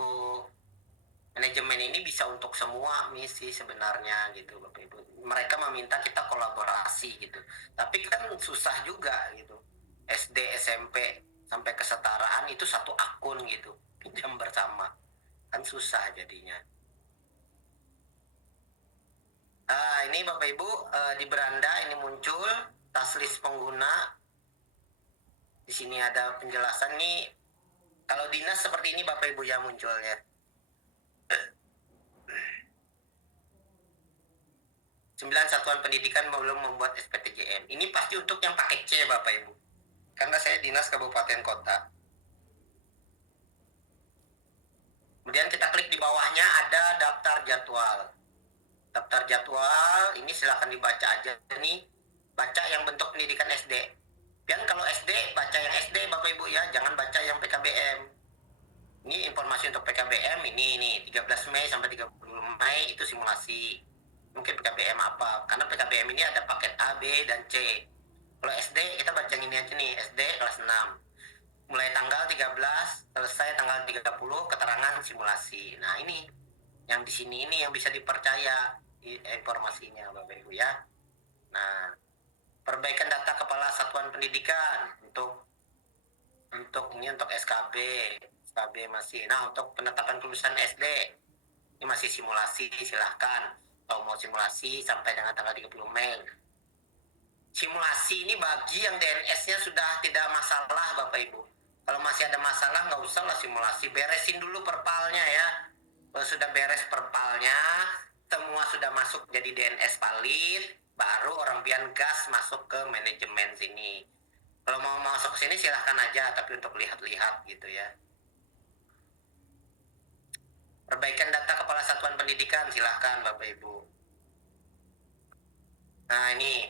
manajemen ini bisa untuk semua misi sebenarnya gitu Bapak Ibu. Mereka meminta kita kolaborasi gitu. Tapi kan susah juga gitu. SD, SMP, sampai kesetaraan itu 1 akun gitu, pinjam bersama, kan susah jadinya. Ini Bapak Ibu di beranda ini muncul taslist pengguna. Di sini ada penjelasan nih. Kalau dinas seperti ini Bapak Ibu yang munculnya. 9 satuan pendidikan belum membuat SPTJM. Ini pasti untuk yang pakai C Bapak Ibu. Karena saya dinas kabupaten kota. Kemudian kita klik di bawahnya ada daftar jadwal. Daftar jadwal ini silakan dibaca aja nih. Baca yang bentuk pendidikan SD. Dan kalau SD baca yang SD Bapak Ibu ya, jangan baca yang PKBM. Ini informasi untuk PKBM ini 13 Mei sampai 30 Mei itu simulasi. Mungkin PKBM apa? Karena PKBM ini ada paket A, B dan C. Kalau SD kita baca ini aja nih, SD kelas 6. Mulai tanggal 13, selesai tanggal 30 keterangan simulasi. Nah, ini yang di sini ini yang bisa dipercaya informasinya Bapak Ibu ya. Nah, perbaikan data kepala satuan pendidikan untuk SKB masih. Nah, untuk penetapan kelulusan SD ini masih simulasi, silahkan. Kalau mau simulasi sampai dengan tanggal 30 Mei. Simulasi ini bagi yang DNS-nya sudah tidak masalah Bapak Ibu. Kalau masih ada masalah nggak usah lah simulasi, beresin dulu perpalnya ya. Kalau sudah beres perpalnya, semua sudah masuk jadi DNS valid, baru orang pian gas masuk ke manajemen sini. Kalau mau masuk ke sini silahkan aja, tapi untuk lihat-lihat gitu ya. Perbaikan data kepala satuan pendidikan silahkan Bapak Ibu. Nah ini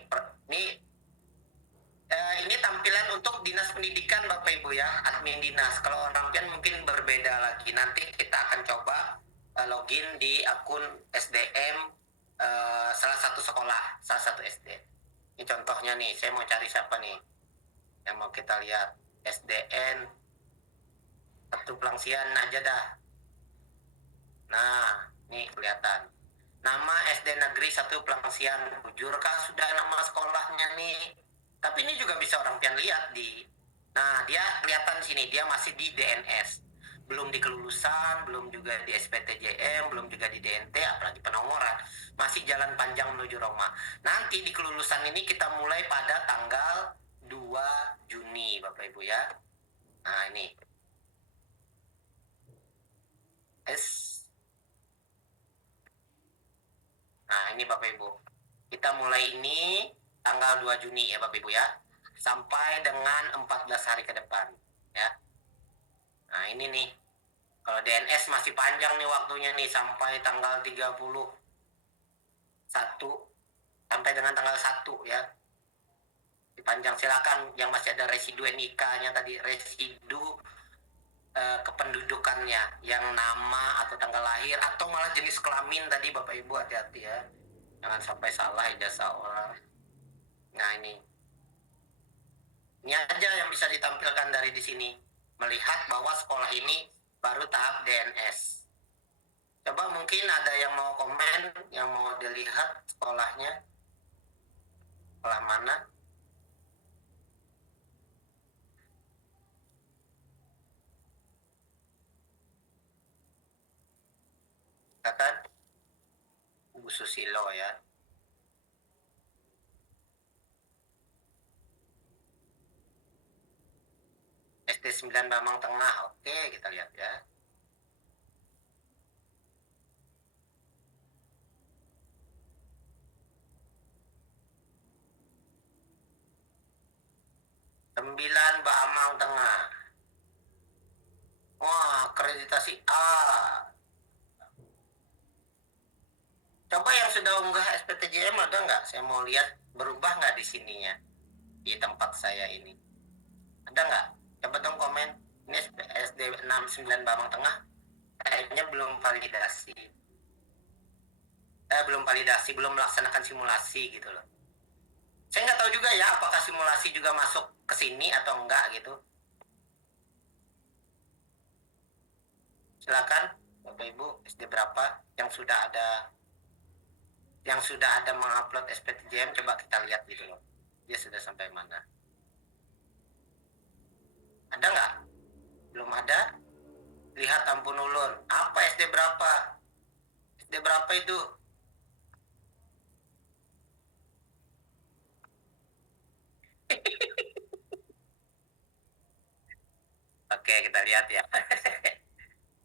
tampilan untuk dinas pendidikan Bapak Ibu ya, admin dinas. Kalau orang pian mungkin berbeda lagi. Nanti kita akan coba login di akun SDM salah satu sekolah, salah satu SD. Ini contohnya nih, saya mau cari siapa nih yang mau kita lihat. SDN satu Pelangsian aja dah. Nah, nih kelihatan. Nama SD Negeri 1 Pelangsian. Jujurkah sudah nama sekolahnya nih? Tapi ini juga bisa orang pian lihat di. Nah, dia kelihatan di sini, dia masih di DNS. Belum di kelulusan, belum juga di SPTJM, belum juga di DNT, apalagi penongoran. Masih jalan panjang menuju Roma. Nanti di kelulusan ini kita mulai pada tanggal 2 Juni, Bapak Ibu ya. Nah, ini. Nah, ini Bapak Ibu. Kita mulai ini tanggal 2 Juni ya Bapak Ibu ya. Sampai dengan 14 hari ke depan ya. Nah, ini nih. Kalau DNS masih panjang nih waktunya nih sampai tanggal 31 sampai dengan tanggal 1 ya. Dipanjang, silakan yang masih ada residu NIK-nya tadi, residu kependudukannya, yang nama atau tanggal lahir atau malah jenis kelamin tadi Bapak Ibu, hati-hati ya. Jangan sampai salah ijazah orang. Nah, ini aja yang bisa ditampilkan dari di sini. Melihat bahwa sekolah ini baru tahap DNS. Coba mungkin ada yang mau komen, yang mau dilihat sekolahnya. Sekolah mana? Katakan Bu Susilo ya. SD 9 Bamang Tengah. Oke, kita lihat ya. Sembilan Bamang Tengah. Wah, akreditasi A. Coba yang sudah unggah SPTJM ada nggak? Saya mau lihat berubah nggak di sininya, di tempat saya ini. Ada nggak? Coba dong komen. Ini SD 69 Bamang Tengah. Kayaknya belum validasi. Belum melaksanakan simulasi gitu loh. Saya nggak tahu juga ya apakah simulasi juga masuk ke sini atau enggak gitu. Silakan Bapak Ibu, SD berapa yang sudah ada mengupload SPTJM, coba kita lihat gitu loh. Dia sudah sampai mana? Ada nggak? Belum ada? Lihat ampun ulun. Apa SD berapa? SD berapa itu? Oke, kita lihat ya.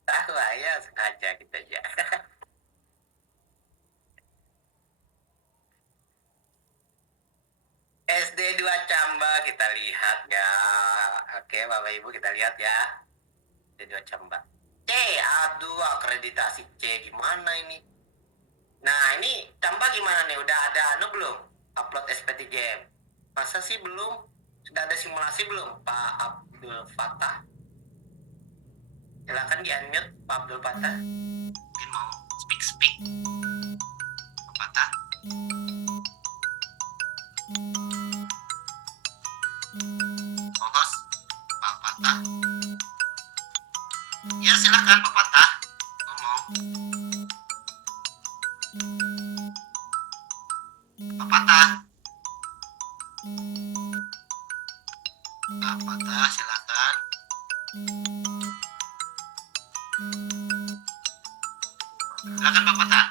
Tahu ya, sengaja kita ya. SD 2 Camba kita lihat ya. Oke, Bapak Ibu kita lihat ya. SD 2 Camba. C, aduh akreditasi C gimana ini? Nah, ini Camba gimana nih? Udah ada belum? Upload SPTJM. Masa sih belum? Sudah ada simulasi belum, Pak Abdul Fatah? Silakan di-unmute Pak Abdul Fatah. Mungkin mau speak Pak Fatah. Host Pak Fatah. Ya silakan Pak Fatah. Ngomong. Pak Fatah. Pak Fatah silakan. Silakan Pak Fatah.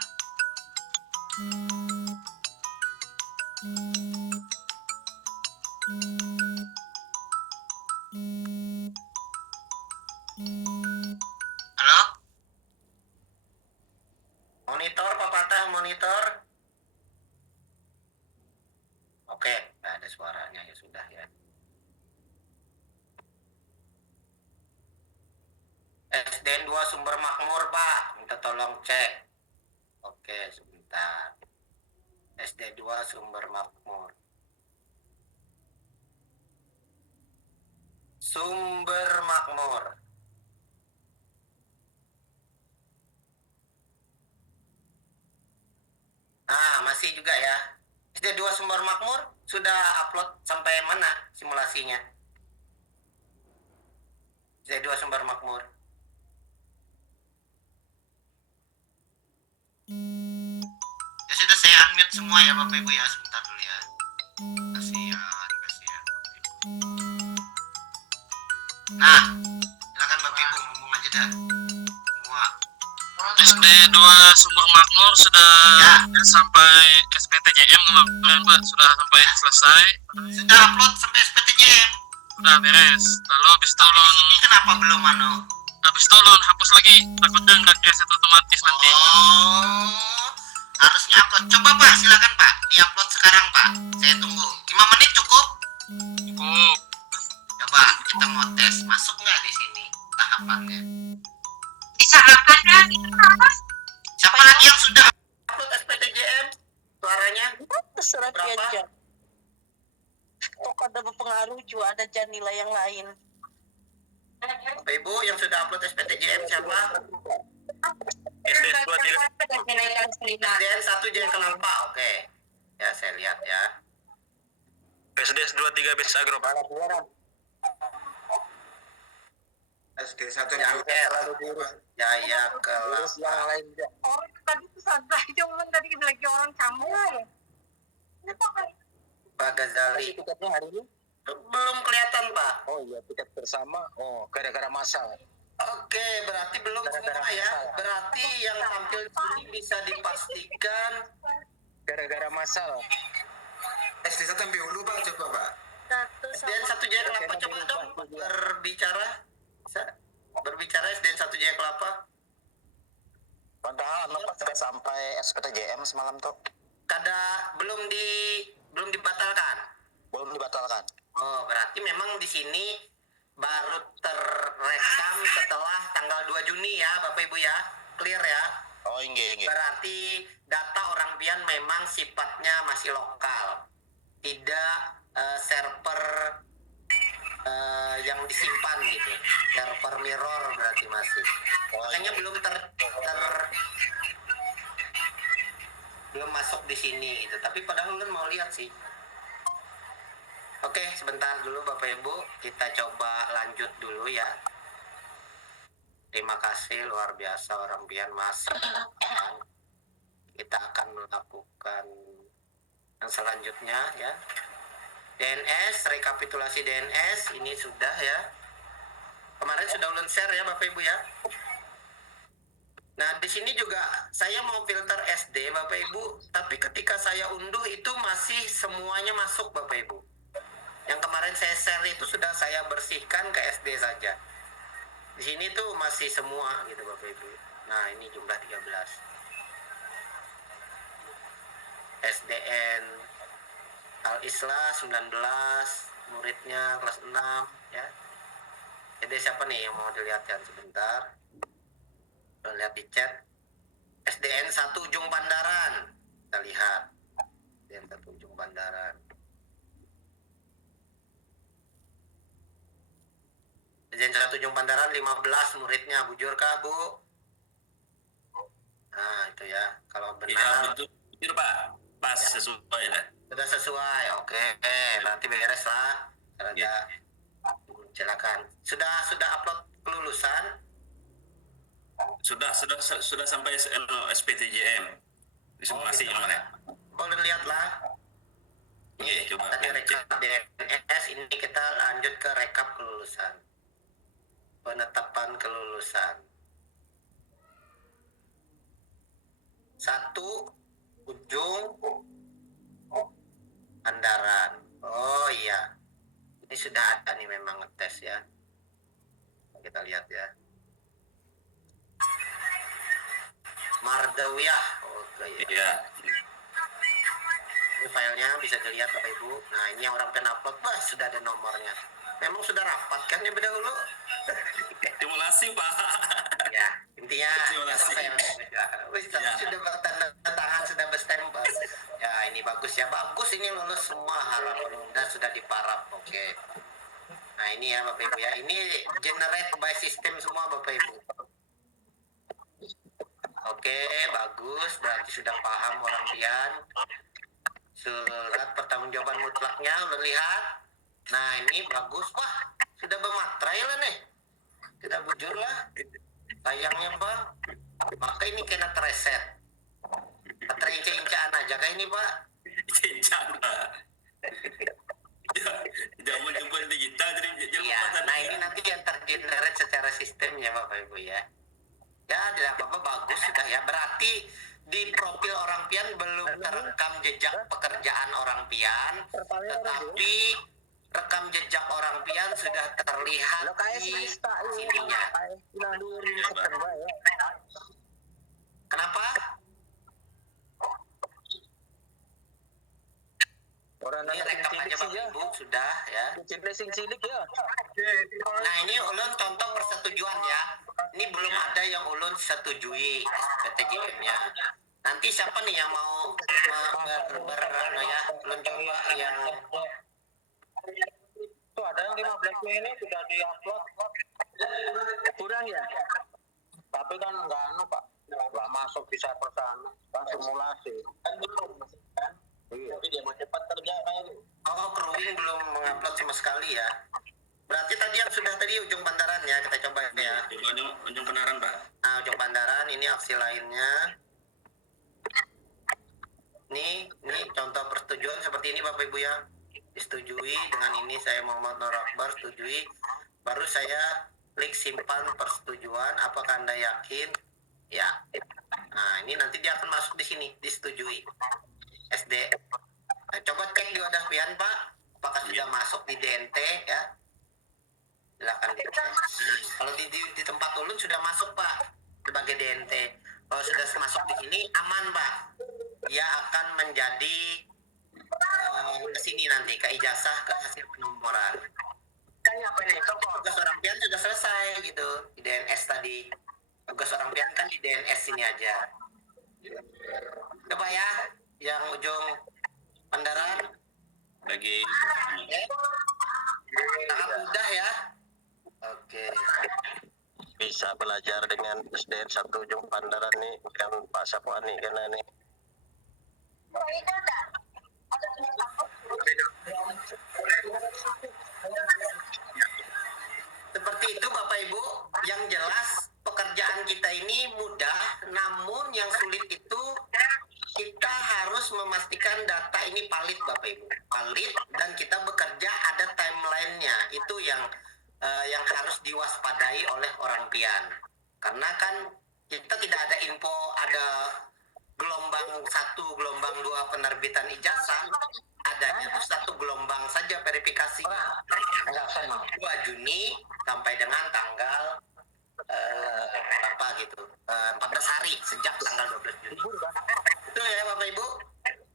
ya sudah ya. SDN 2 Sumber Makmur, Pak. Minta tolong cek. Oke, sebentar. SD 2 Sumber Makmur. Sumber Makmur. Nah, masih juga ya. SD 2 Sumber Makmur sudah upload sampai mana simulasinya? SD 2 Sumber Makmur. Ya sudah, saya unmute semua ya Bapak Ibu ya, sebentar dulu ya. Kasihan. Nah, silakan Bapak Ibu ngomong aja dah. Semua. SD 2 Sumber Makmur sudah sampai SPTJM kemarin Pak, sudah sampai selesai, Sudah upload sampai SPTJM. sudah beres. Lalu habis itu Ini kenapa belum hapus lagi, takutnya nggak reset otomatis nanti. Oh, harusnya upload. Coba Pak, silakan Pak, diupload sekarang Pak. Saya tunggu. 5 menit cukup? Cukup. Coba kita mau tes, masuk nggak di sini tahapannya? Bisa ada Siapa lagi yang sudah upload SPTJM? Suaranya Terserah dia berapa? aja. Kok ada berpengaruh juga ada Janila yang lain. Bapak Ibu yang sudah upload SPTJM siapa? SD 23 SDN 1 Jaya Kenapa? Oke. Ya, saya lihat ya. SD 23 Bis Agro Pak. SD 1 Jaya terus yang Kelapa. lain juga. orang tadi tuh sadar cuman tadi lagi orang kamu ini kok kayak Pak Ghazali. Tiketnya hari ini? Belum kelihatan Pak. Oh iya, tiket bersama. Oh, gara-gara masal. Oke, berarti belum semua ya. Berarti yang tampil di sini bisa dipastikan Gara-gara masal. SD 1 sampai hulu Pak, coba Pak. SDN 1 Jaya Kelapa, coba dong berbicara. Bisa berbicara SDN 1 Jaya Kelapa. Padahal Bapak sudah sampai SPTJM semalam tuh. Belum dibatalkan. Belum dibatalkan. Oh, berarti memang di sini baru terrekam setelah tanggal 2 Juni ya, Bapak Ibu ya. Clear ya. Oh, inge. Berarti data orang pian memang sifatnya masih lokal. Tidak server yang disimpan gitu. Server mirror berarti masih. Makanya belum masuk di sini gitu. Tapi padahal ulun mau lihat sih. Oke, sebentar dulu Bapak Ibu, kita coba lanjut dulu ya. Terima kasih, luar biasa orang pian masih. Kita akan melakukan yang selanjutnya ya. DNS, rekapitulasi DNS ini sudah ya. Kemarin sudah ulun share ya Bapak Ibu ya. Nah, di sini juga saya mau filter SD Bapak Ibu, tapi ketika saya unduh itu masih semuanya masuk Bapak Ibu. Yang kemarin saya share itu sudah saya bersihkan ke SD saja. Di sini tuh masih semua gitu Bapak Ibu. Nah, ini jumlah 13. SDN Al-Islah 19, muridnya kelas 6 ya. Jadi siapa nih yang mau dilihatkan sebentar? Lihat di chat. SDN 1 Ujung Bandaran. Kita lihat. SDN 1 Ujung Bandaran. SDN 1 Ujung Bandaran 15 muridnya. Bujur kah, Bu? Nah, itu ya. Kalau benar. Iya, betul Pak. Pas sesuai ya. Sudah sesuai. Oke. Berarti beres lah. Raja. Silakan. Sudah upload kelulusan? Sudah sampai SPTJM. Simulasi gimana? Boleh lihatlah. Iya, coba. Tadi rekap DNS, ini kita lanjut ke rekap kelulusan. Penetapan kelulusan. 1 Ujung Bandaran. Oh iya. Ini sudah ada nih memang ngetes ya. Kita lihat ya. Mardawiyah. Oke ya. Iya. Ini filenya bisa dilihat Bapak Ibu. Nah ini yang orang pengen upload, wah sudah ada nomornya. Memang sudah rapat kan ya dahulu? Terima kasih Pak. Ya intinya Terima kasih. sudah bertanda tangan, sudah berstempel. Ya ini bagus ya, bagus ini lulus semua, harapan muda sudah diparap. Oke. Nah ini ya Bapak Ibu ya, ini generate by system semua Bapak Ibu. Oke, bagus. Berarti sudah paham orang pian. Surat pertanggungjawaban mutlaknya udah lihat. Nah ini bagus. Wah, sudah bermaterai lah nih. Tidak bujur lah. Sayangnya Pak. Maka ini kena tereset. Baterai inca-incaan aja kayak ini Pak. Cincang Pak. Zaman jumpa digital jadi Iya, nah ini nanti yang tergenerate secara sistemnya Bapak Ibu ya. Ya tidak apa-apa, bagus sudah ya. Berarti di profil orang pian belum terekam jejak pekerjaan orang pian, tetapi rekam jejak orang pian sudah terlihat di sininya. Kenapa? Orang Ini rekam aja Bapak Ibu sudah ya. cilik ya. Nah ini ulun contoh persetujuan ya. Ini belum ada yang ulun setujui PTJM-nya. Nanti siapa nih yang mau ya? Ulun coba yang Itu ada yang 15 Mei ini sudah diupload. Kurang ya? Tapi kan nggak Pak. Nggak masuk di server sana. Kan simulasi. Iya. Tapi dia mau cepat kerja kayak Crewing belum mengupload sama sekali ya. Berarti tadi yang sudah tadi ujung bandaran ya, kita coba ya. ujung benaran Pak. Nah ujung bandaran ini aksi lainnya. Ini contoh persetujuan seperti ini Bapak Ibu ya. Disetujui dengan ini saya Muhammad Nur Akbar setujui. Baru saya klik simpan persetujuan. Apakah Anda yakin? Ya. Nah ini nanti dia akan masuk di sini, disetujui. SD. Nah, coba cek di wadah pian Pak, apakah sudah masuk di DNT ya? Silakan dicek. Kalau di tempat ulun sudah masuk Pak sebagai DNT. Kalau sudah masuk di sini aman Pak. Dia akan menjadi ke sini nanti ke ijazah, ke hasil penomoran. Tugas orang pian sudah selesai gitu di DNS tadi. Tugas orang pian kan di DNS sini aja. Coba ya. Yang ujung bandaran Lagi sangat mudah ya. Oke. bisa belajar dengan SDN satu ujung Pandaran nih kan Pak Sapuani kan nih. Seperti itu Bapak Ibu, yang jelas pekerjaan kita ini mudah, namun yang sulit itu kita harus memastikan data ini valid Bapak Ibu. Valid dan kita bekerja ada timelinenya. Itu yang harus diwaspadai oleh orang pian. Karena kan kita tidak ada info ada gelombang 1, gelombang 2 penerbitan ijazah. Adanya itu 1 gelombang saja verifikasinya. 2 Juni sampai dengan tanggal berapa gitu, 14 hari sejak tanggal 12 Juni. Itu ya Bapak Ibu.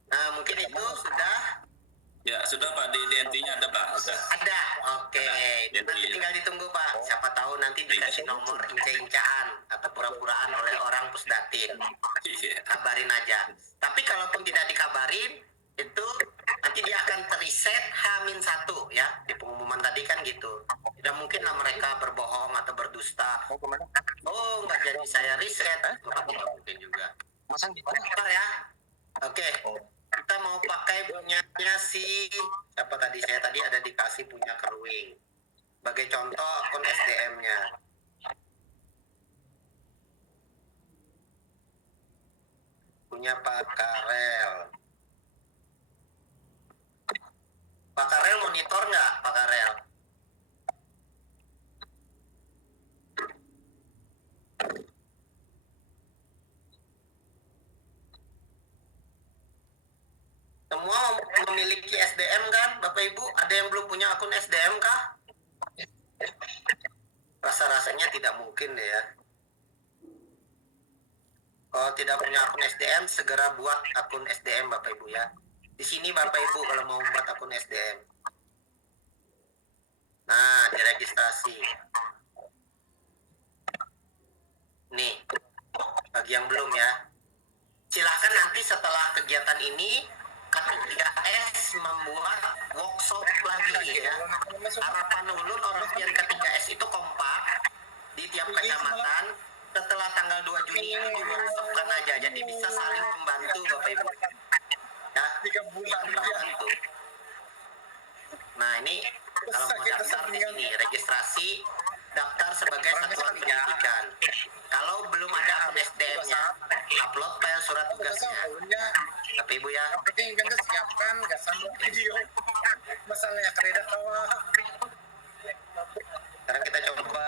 Nah mungkin itu sudah. ya sudah Pak, di DNT-nya ada Pak, sudah. Ada, oke. Nanti tinggal ditunggu Pak. Siapa tahu nanti dikasih nomor inca-incaan atau pura-puraan oleh orang pusdatin. Iya. Kabarin aja. Tapi kalaupun tidak dikabarin, itu nanti dia akan teriset H-1 ya. Di pengumuman tadi kan gitu. Tidak mungkin lah mereka berbohong atau berdusta. Oh, nggak jadi saya riset. Tidak mungkin juga. Bentar ya. Oke. Kita mau pakai punyanya si siapa tadi? Saya tadi ada dikasih punya Crewing. Sebagai contoh akun SDM-nya. Punya Pak Karel. Pak Karel monitor nggak Pak Karel? Semua memiliki SDM kan Bapak Ibu? Ada yang belum punya akun SDM kah? Rasa-rasanya tidak mungkin deh ya. Kalau tidak punya akun SDM, segera buat akun SDM Bapak Ibu ya. Di sini Bapak Ibu kalau mau membuat akun SDM. Nah, diregistrasi. Nih, bagi yang belum ya. Silakan nanti setelah kegiatan ini K3S membuat workshop lagi ya. Harapan ulun orang yang K3S itu kompak di tiap kecamatan. Setelah tanggal 2 Juni itu di-workshopkan aja. Jadi bisa saling membantu Bapak Ibu. Ya, 3 bulan membantu. Nah, ini kalau mau daftar di sini registrasi daftar sebagai satuan pendidikan. Kalau belum ada SDM-nya, upload file surat tugasnya. Bapak Ibu ya. Yang kan siapkan nggak sama video masalahnya kereda tawa. Sekarang kita coba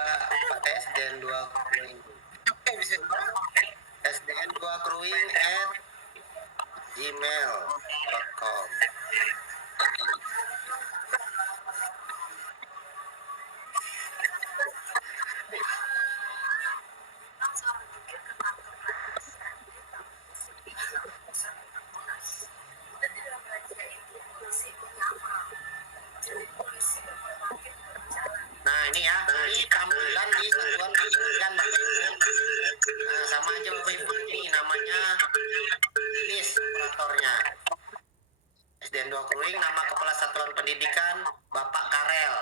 pakai SDN 2 Crewing. Oke bisa. SDN 2 Crewing @gmail.com. Nah ini ya, ini tampilan di satuan pendidikan Bapak Ibu. Nah sama aja Bapak Ibu, ini namanya list operatornya. SDN 2 Crewing, nama Kepala Satuan Pendidikan Bapak Karel.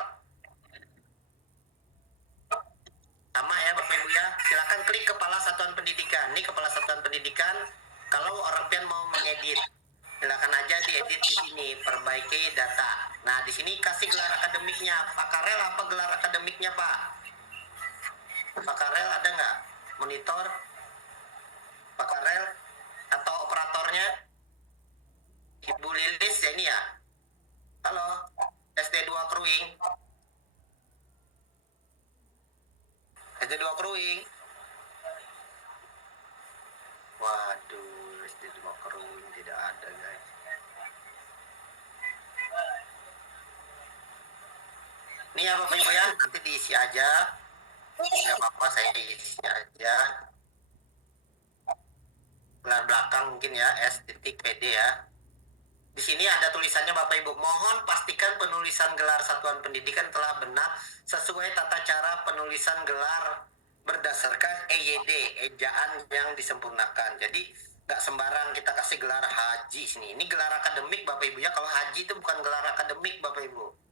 Sama ya Bapak Ibu ya, silakan klik Kepala Satuan Pendidikan. Ini Kepala Satuan Pendidikan, kalau orang pian mau mengedit, silakan aja diedit di sini, perbaiki data. Nah, di sini kasih gelar akademiknya. Pak Karel apa gelar akademiknya, Pak? Pak Karel ada nggak? Monitor? Pak Karel? Atau operatornya? Ibu Lilis ya ini ya? Halo? SD2 Crewing? SD2 Crewing? Waduh, SD2 Crewing tidak ada, guys. Ini ya Bapak Ibu ya, nanti diisi aja. Nggak apa-apa, saya isi aja. Gelar belakang mungkin ya, S.PD ya. Di sini ada tulisannya Bapak Ibu, mohon pastikan penulisan gelar satuan pendidikan telah benar sesuai tata cara penulisan gelar berdasarkan EYD, ejaan yang disempurnakan. Jadi nggak sembarang kita kasih gelar haji sini. Ini gelar akademik Bapak Ibu ya. Kalau haji itu bukan gelar akademik Bapak Ibu.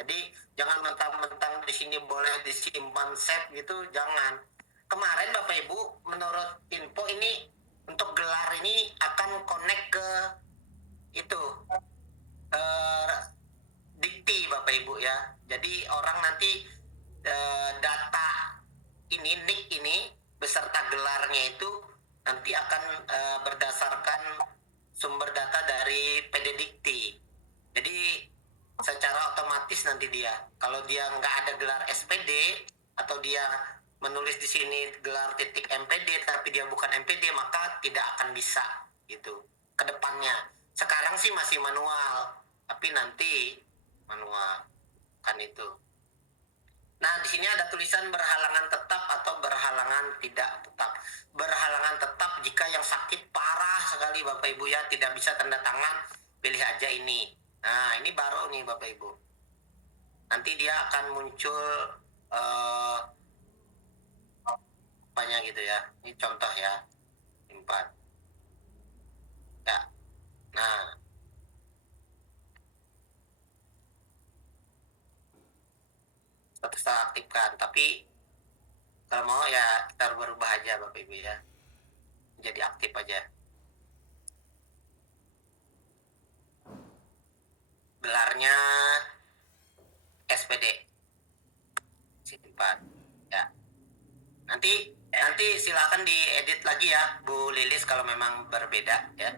Jadi jangan mentang-mentang di sini boleh disimpan set gitu, jangan. Kemarin Bapak Ibu, menurut info ini untuk gelar ini akan connect ke itu dikti Bapak Ibu ya. Jadi orang nanti data ini nick ini beserta gelarnya itu nanti akan berdasarkan sumber data dari PD Dikti. Jadi secara otomatis nanti dia, kalau dia nggak ada gelar SPD atau dia menulis di sini gelar titik MPD tapi dia bukan MPD, maka tidak akan bisa gitu ke depannya. Sekarang sih masih manual, tapi nanti manual kan itu. Nah, di sini ada tulisan berhalangan tetap atau berhalangan tidak tetap. Berhalangan tetap jika yang sakit parah sekali Bapak Ibu ya, tidak bisa tanda tangan, pilih aja ini. Nah, ini baru nih Bapak Ibu. Nanti dia akan muncul apanya gitu ya. Ini contoh ya. 4. Ya. Nah. Kita aktifkan, tapi kalau mau ya kita berubah aja Bapak Ibu ya. Jadi aktif aja. Gelarnya SPD simpan ya. Nanti silakan diedit lagi ya Bu Lilis kalau memang berbeda ya.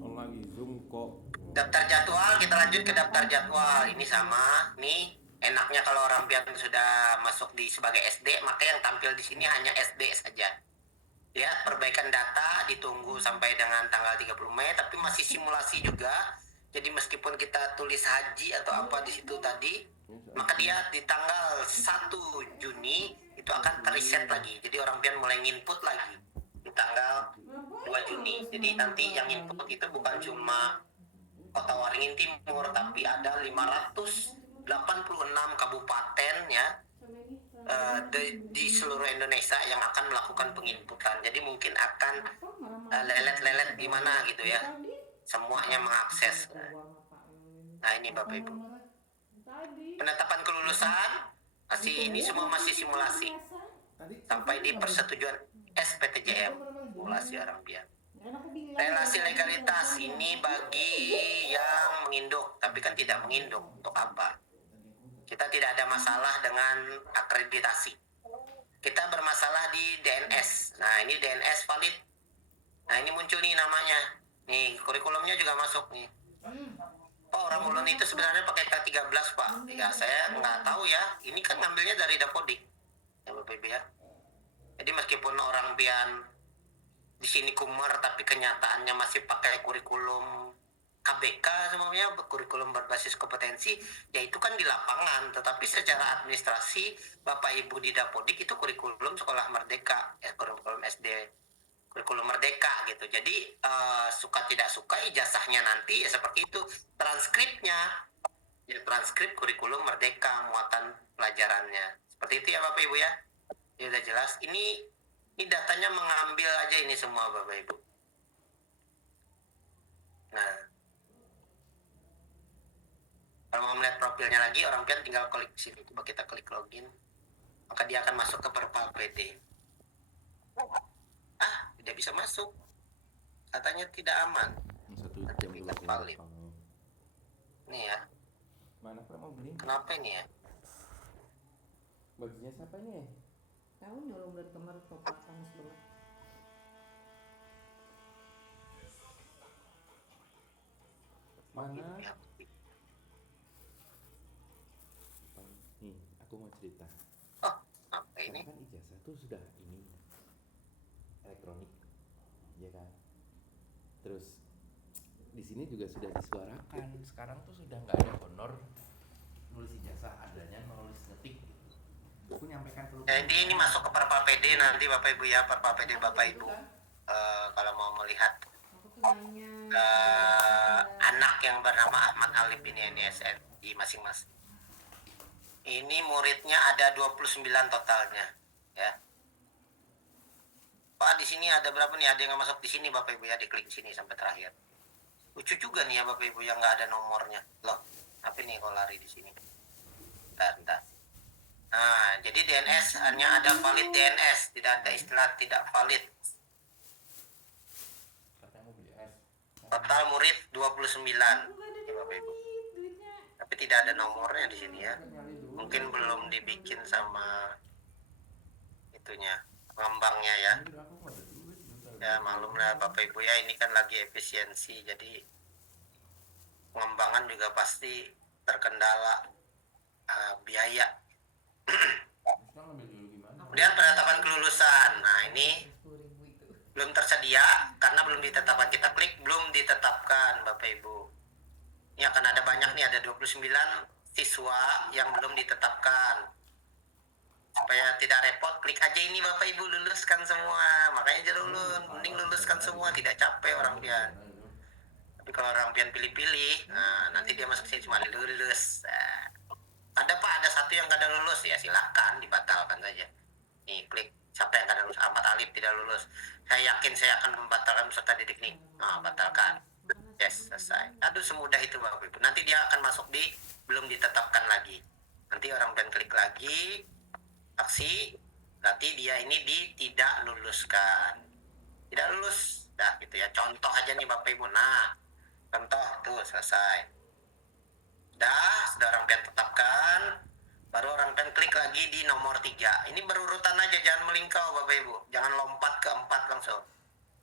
Lagi Zoom kok. Daftar jadwal, kita lanjut ke daftar jadwal. Ini sama nih, enaknya kalau orang pian sudah masuk di sebagai SD, maka yang tampil di sini hanya SD saja. Ya, perbaikan data ditunggu sampai dengan tanggal 30 Mei, tapi masih simulasi juga. Jadi meskipun kita tulis haji atau apa di situ tadi, maka dia di tanggal 1 Juni itu akan terreset lagi. Jadi orang pian mulai nginput lagi di tanggal 2 2 Juni. Jadi nanti yang input itu bukan cuma Kota Waringin Timur, tapi ada 586 kabupaten ya di seluruh Indonesia yang akan melakukan penginputan. Jadi mungkin akan lelet-lelet gimana gitu ya, semuanya mengakses. Nah ini Bapak Ibu, penetapan kelulusan ini semua masih simulasi sampai di persetujuan SPTJM, simulasi orang biak. Relasi legalitas ini bagi yang menginduk, tapi kan tidak menginduk, untuk apa? Kita tidak ada masalah dengan akreditasi. Kita bermasalah di DNS. Nah, ini DNS valid. Nah, ini muncul nih namanya. Nih, kurikulumnya juga masuk nih. Pak, orang ulun itu sebenarnya pakai K13, Pak. Ya, saya nggak tahu ya. Ini kan ngambilnya dari Dapodik. Ya, Bapak Ibu ya. Jadi meskipun orang Bian di sini Kumar, tapi kenyataannya masih pakai kurikulum KBK semuanya, kurikulum berbasis kompetensi, ya itu kan di lapangan. Tetapi secara administrasi, Bapak Ibu di Dapodik itu kurikulum sekolah merdeka, ya kurikulum SD, kurikulum merdeka gitu. Jadi suka tidak suka ijazahnya nanti ya seperti itu. Transkripnya, ya transkrip kurikulum merdeka, muatan pelajarannya. Seperti itu ya Bapak Ibu ya. Ya udah jelas. Ini datanya mengambil aja ini semua Bapak Ibu. Nah, kalau mau melihat profilnya lagi, orang Pian tinggal klik sini. Coba kita klik login, maka dia akan masuk ke Perpal PD. Tidak bisa masuk. Katanya tidak aman. Sertifikat valid. Nih ya. Mana Pak mau beli? Kenapa ini ya? Bajunya siapa ini? Tahu nyolong dari kamar topakan sebelah. Mana? Nih, aku mau cerita. Oh, apa ini? Kan ijazah tuh sudah ini elektronik, ya kan? Terus di sini juga sudah disuarakan. Sekarang tuh sudah nggak ada honor nulis ijazah, adanya nulis ngetik. Aku nyampaikan ke Jadi ini masuk ke Perpal PD nanti Bapak Ibu ya, Perpal PD Bapak Ibu. Kalau mau melihat anak yang bernama Ahmad Alif ini SNI masing-masing. Ini muridnya ada 29 totalnya, ya. Pak di sini ada berapa nih? Ada yang masuk di sini Bapak Ibu ya, diklik sini sampai terakhir. Lucu juga nih ya Bapak Ibu yang nggak ada nomornya. Loh, apa nih kalau lari di sini? Bentar. Nah, jadi DNS hanya ada valid DNS, tidak ada istilah tidak valid. Total murid 29 ya Bapak Ibu. Tapi tidak ada nomornya di sini ya. Mungkin belum dibikin sama itunya, pengembangnya ya. Ya maklum lah Bapak Ibu ya, ini kan lagi efisiensi, jadi pengembangan juga pasti terkendala biaya. Kemudian penetapan kelulusan. Nah ini belum tersedia karena belum ditetapkan. Kita klik belum ditetapkan Bapak Ibu. Ini akan ada banyak nih, ada 29 siswa yang belum ditetapkan. Supaya tidak repot, klik aja ini Bapak Ibu, luluskan semua. Makanya aja mending luluskan semua, tidak capek orang Pian. Tapi kalau orang Pian pilih-pilih, nah, nanti dia masuk sini cuma lulus. Nah, ada Pak, ada satu yang kadang lulus, ya silakan dibatalkan saja. Nih klik siapa yang kadang lulus. Ahmad Alif tidak lulus. Saya yakin saya akan membatalkan peserta didik nih. Nah, batalkan. Yes, selesai. Aduh semudah itu Bapak Ibu. Nanti dia akan masuk di belum ditetapkan lagi. Nanti orang Pian klik lagi aksi, berarti dia ini tidak luluskan. Tidak lulus. Dah gitu ya. Contoh aja nih Bapak Ibu. Nah, contoh tuh selesai. Sudah orang Pian tetapkan, baru orang Pian klik lagi di nomor 3. Ini berurutan aja, jangan melingkau Bapak Ibu. Jangan lompat ke 4 langsung.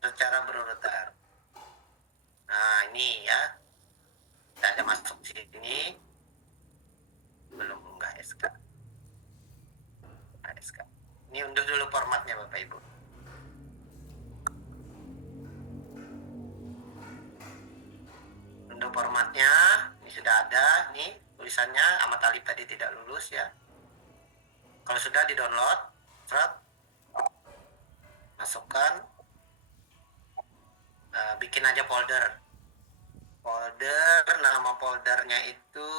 Secara berurutan. Nah, ini ya. Kita ada masuk sini. Belum unggah SK. Nah, SK. Ini unduh dulu formatnya Bapak Ibu. Unduh formatnya. Ini sudah ada nih tulisannya Ahmad Alif tadi tidak lulus ya. Kalau sudah di download, masukkan. bikin aja folder. Nama foldernya itu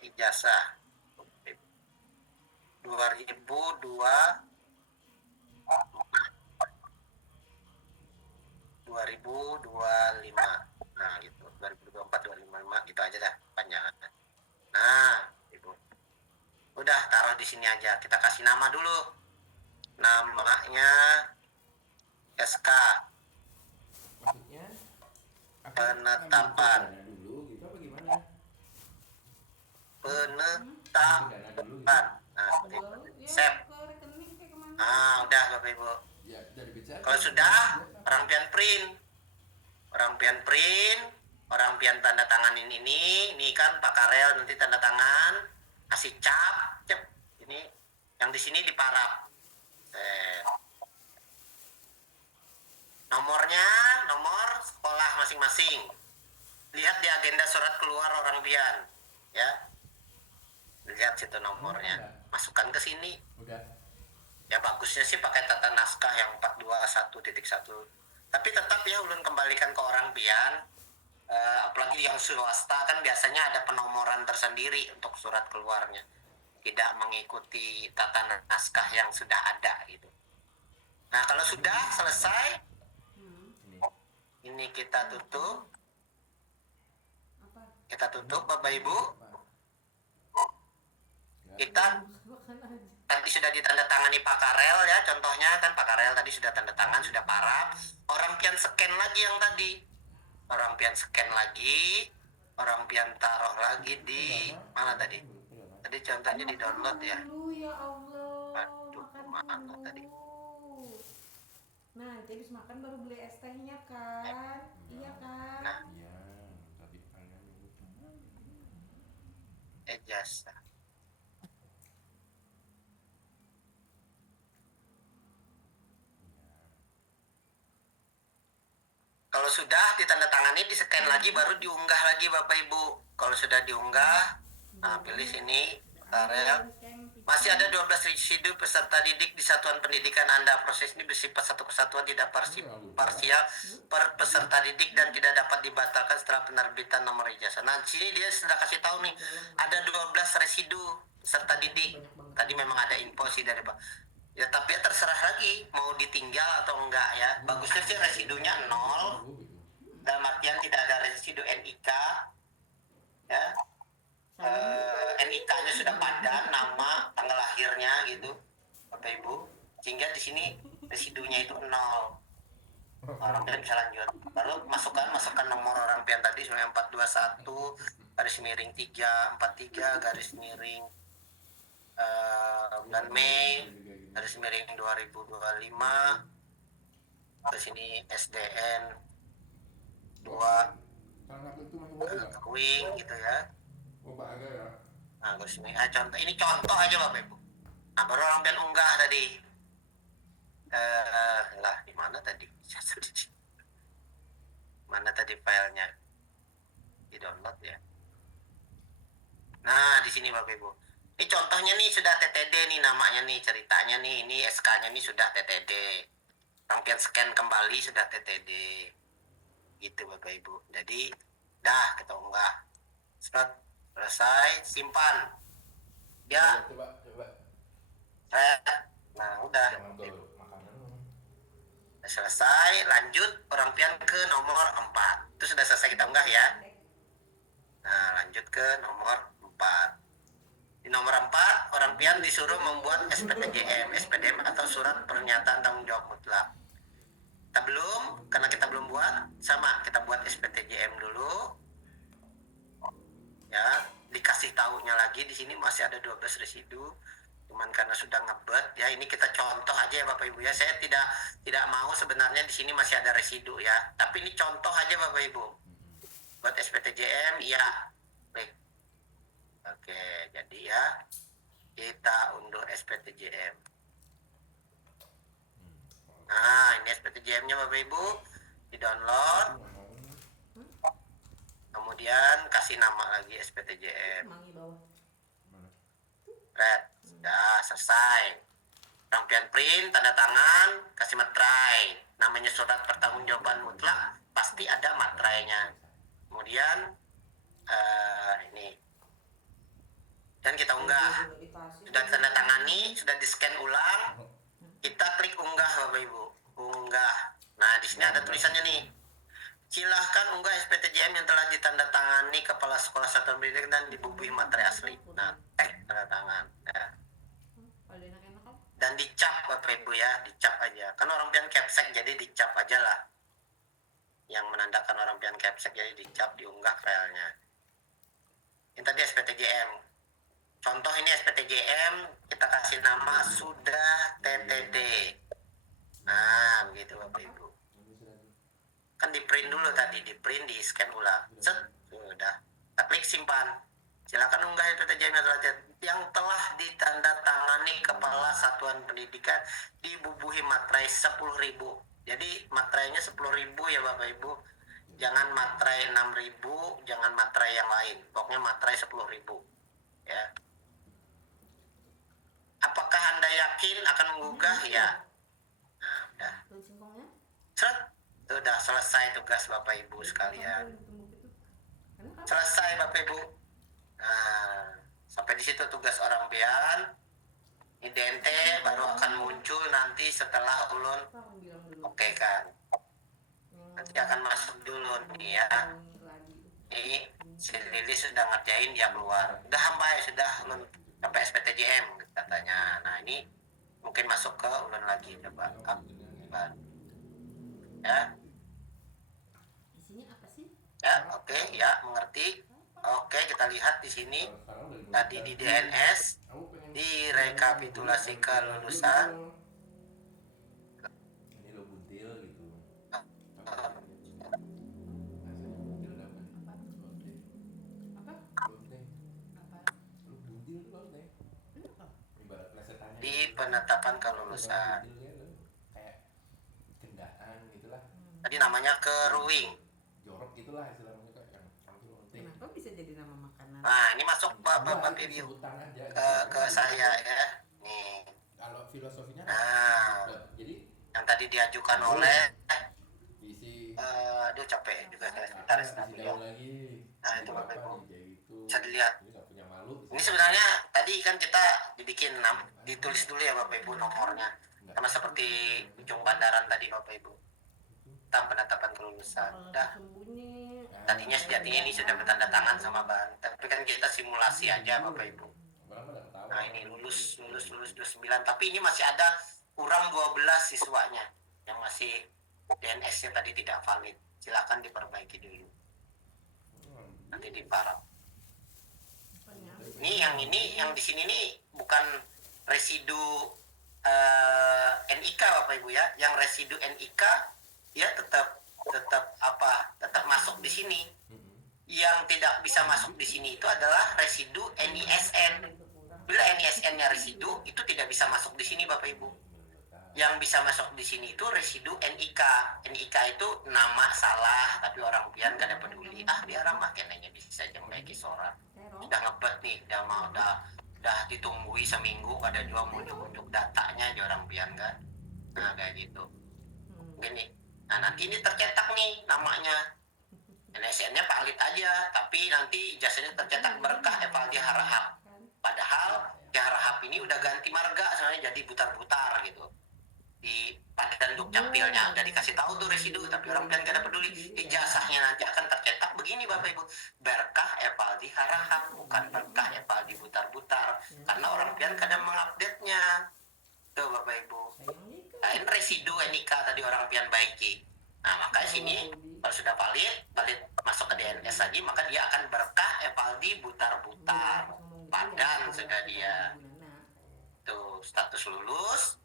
ijazah 2002 2025. Nah gitu, 2024 2025 gitu aja dah panjangannya. Nah ibu udah taruh di sini aja, kita kasih nama dulu, namanya SK Maksudnya aku Penetapan. ngambil dana dulu gitu apa gimana? Penetapan. Dana dulu gitu. Nah seperti itu. Save. ke rekening kayak kemana? Nah udah Bapak Ibu. Ya, dari bicara. Kalau sudah, orang pian print, orang pian tanda tanganin ini kan Pak Karel nanti tanda tangan, kasih cap, ini yang di sini diparap. Nomornya, nomor sekolah masing-masing. Lihat di agenda surat keluar orang pian, ya. Lihat situ nomornya, masukkan ke sini. Udah. Ya bagusnya sih pakai tata naskah yang 421.1. Tapi tetap ya ulun kembalikan ke orang pian. Apalagi yang swasta kan biasanya ada penomoran tersendiri untuk surat keluarnya. Tidak mengikuti tata naskah yang sudah ada gitu. Nah kalau sudah selesai, ini kita tutup. Apa? Kita tutup Bapak Ibu. Ya. Kita Makan aja. tadi sudah ditandatangani Pak Karel ya, contohnya kan Pak Karel tadi sudah tanda tangan, sudah paraf. Orang pian scan lagi yang tadi. Orang pian scan lagi, orang pian taruh lagi di mana tadi? Tadi contohnya di download ya. Dulu ya Allah. Aduh, Makan mana dulu. tadi? Nah, itu habis makan baru beli es tehnya kan? Iya kan? Nah, Iya, tadi kalian dulu cuma. ijazah. Kalau sudah ditandatangani, di-scan lagi, baru diunggah lagi Bapak Ibu. Kalau sudah diunggah, nah pilih sini, Karel. Masih ada 12 residu peserta didik di satuan pendidikan Anda. Proses ini bersifat satu kesatuan, tidak parsial per peserta didik dan tidak dapat dibatalkan setelah penerbitan nomor ijazah. Nah, sini dia sudah kasih tahu nih, ada 12 residu peserta didik. Tadi memang ada info sih dari Pak. Ya tapi ya terserah lagi mau ditinggal atau enggak ya. Bagusnya sih residunya 0. Dalam artian tidak ada residu NIK. Ya. NIK-nya sudah padat, nama, tanggal lahirnya gitu, Bapak Ibu. Sehingga di sini residunya itu 0. Orang pian bisa lanjut. Lalu masukkan nomor orang pian tadi 9421 garis miring 343 garis miring bulan Mei garis miring 2025. Ke sini SDN 2 Wing gitu ya. Oh, Pak Aga ya. Nah, ke sini contoh, ini contoh aja Bapak Ibu. Nah, baru orang pian unggah tadi. Lah, di mana tadi? Mana tadi filenya? Di download ya. Nah, di sini Bapak Ibu. Ini contohnya nih sudah TTD nih namanya nih, ceritanya nih, ini SK-nya nih sudah TTD. Rangkaian scan kembali sudah TTD. Gitu Bapak Ibu. Jadi, dah kita unggah. Selesai, simpan. Ya, Coba. nah udah. Jangan tuh makanan. Selesai, lanjut orang pian ke nomor 4. Itu sudah selesai kita unggah ya. Nah, lanjut ke nomor 4. Di nomor 4, orang pian disuruh membuat SPDM atau surat pernyataan tanggung jawab mutlak. Kita belum, karena kita belum buat, sama kita buat SPTJM dulu. Ya, dikasih tahunya lagi di sini masih ada 12 residu. Cuman karena sudah ngebet ya, ini kita contoh aja ya Bapak Ibu ya. Saya tidak mau sebenarnya di sini masih ada residu ya. Tapi ini contoh aja Bapak Ibu. Buat SPTJM ya. Baik. Oke, jadi ya kita unduh SPTJM. Nah, ini SPTJM-nya Bapak Ibu. Di-download. Kemudian kasih nama lagi SPTJM. Mangi bawah. Red. Sudah selesai. Orang pian print, tanda tangan, kasih materai. Namanya surat pertanggungjawaban mutlak, pasti ada materainya. Kemudian ini, dan kita unggah. Sudah ditandatangani, sudah di-scan ulang, kita klik unggah Bapak Ibu. Unggah. Nah, di sini ada tulisannya nih. Silahkan unggah SPTJM yang telah ditandatangani Kepala Sekolah Satuan Pendidikan dan dibubuhi materai asli. Nah, tanda tangan. Ya. Dan dicap Bapak Ibu ya, dicap aja. Kan orang pian capsek, jadi dicap aja lah. Yang menandakan orang pian capsek, jadi dicap, diunggah filenya. Ini tadi SPTJM. Contoh ini SPTJM, kita kasih nama sudah TTD. Nah, begitu Bapak Ibu. Kan di print dulu tadi, di print, di scan ulang. Set, sudah. Kita klik simpan. Silakan unggah SPTJM yang telah ditandatangani Kepala Satuan Pendidikan dibubuhi materai 10.000. Jadi materainya 10.000 ya Bapak Ibu. Jangan materai 6.000, jangan materai yang lain. Pokoknya materai 10.000. Ya. Apakah Anda yakin akan menggugah? Ya. Nah, udah. Set. Sudah selesai tugas Bapak Ibu sekalian. Selesai Bapak Ibu. Nah, sampai di situ tugas orang pian. IDNT baru akan muncul nanti setelah ulun oke kan. Nanti akan masuk dulu nih ya. Ini si Lili sudah ngerjain, dia keluar. Udah sampai, sudah ulun sampai SPTJM katanya. Nah, ini mungkin masuk ke ulun lagi coba. Ya. Ya, oke, ya, mengerti. Oke, kita lihat di sini. Tadi di DNS, di rekapitulasi kelulusan. Ini lo buntil gitu. Di penetapan kelulusan. Kayak gendaan gitulah. Tadi namanya keruing. Jorok gitulah istilahnya kayak yang Kenapa bisa jadi nama makanan? Nah, ini masuk Bapak Ibu ke saya ya. Nih. Kalau filosofinya Nah, jadi yang tadi diajukan oleh isi aduh capek juga saya sebentar ya. lagi. Nah, itu Bapak Ibu. Gitu. Bisa dilihat. Ini nggak punya malu. Ini sebenarnya tadi kan kita dibikin ditulis dulu ya Bapak Ibu nomornya. Sama seperti ujung bandaran tadi Bapak Ibu. Tentang penetapan kelulusan. Udah. Tadinya sejatinya ini sudah bertanda tangan sama Ban. Tapi kan kita simulasi aja Bapak Ibu. Nah, ini lulus 29. Tapi ini masih ada kurang 12 siswanya yang masih DNS-nya tadi tidak valid. Silakan diperbaiki dulu. Nanti diparap. Ini yang di sini nih bukan residu NIK Bapak Ibu ya. Yang residu NIK ya tetap masuk di sini. Yang tidak bisa masuk di sini itu adalah residu NISN. Bila NISN-nya residu, itu tidak bisa masuk di sini Bapak Ibu. Yang bisa masuk di sini itu residu NIK. NIK itu nama salah, tapi orang pian gak ada peduli. Biar mah kenanya bisa aja membaiki seorang. Udah ngebet nih, udah ditunggui seminggu, ada juga muncul datanya aja orang pian kan. Nah, kayak gitu. Gini. Nah, nanti ini tercetak nih namanya. NISN-nya valid aja, tapi nanti ijazahnya tercetak berkah Evaldi Harahap. Padahal Harahap ini udah ganti marga sebenarnya jadi butar-butar gitu. Di padan duk capilnya udah dikasih tahu tuh residu, tapi orang pian gak ada peduli. Ijazahnya nanti akan tercetak begini Bapak Ibu. Berkah Evaldi Harahap, bukan berkah Evaldi butar-butar. Karena orang pian kadang mengupdate-nya. Tuh Bapak Ibu. Nah, ini residu NIK tadi orang pian baiki. Nah, maka sini kalau sudah valid masuk ke DNS lagi, maka dia akan berkah Evaldi butar-butar. Padan sudah dia. Tuh, status lulus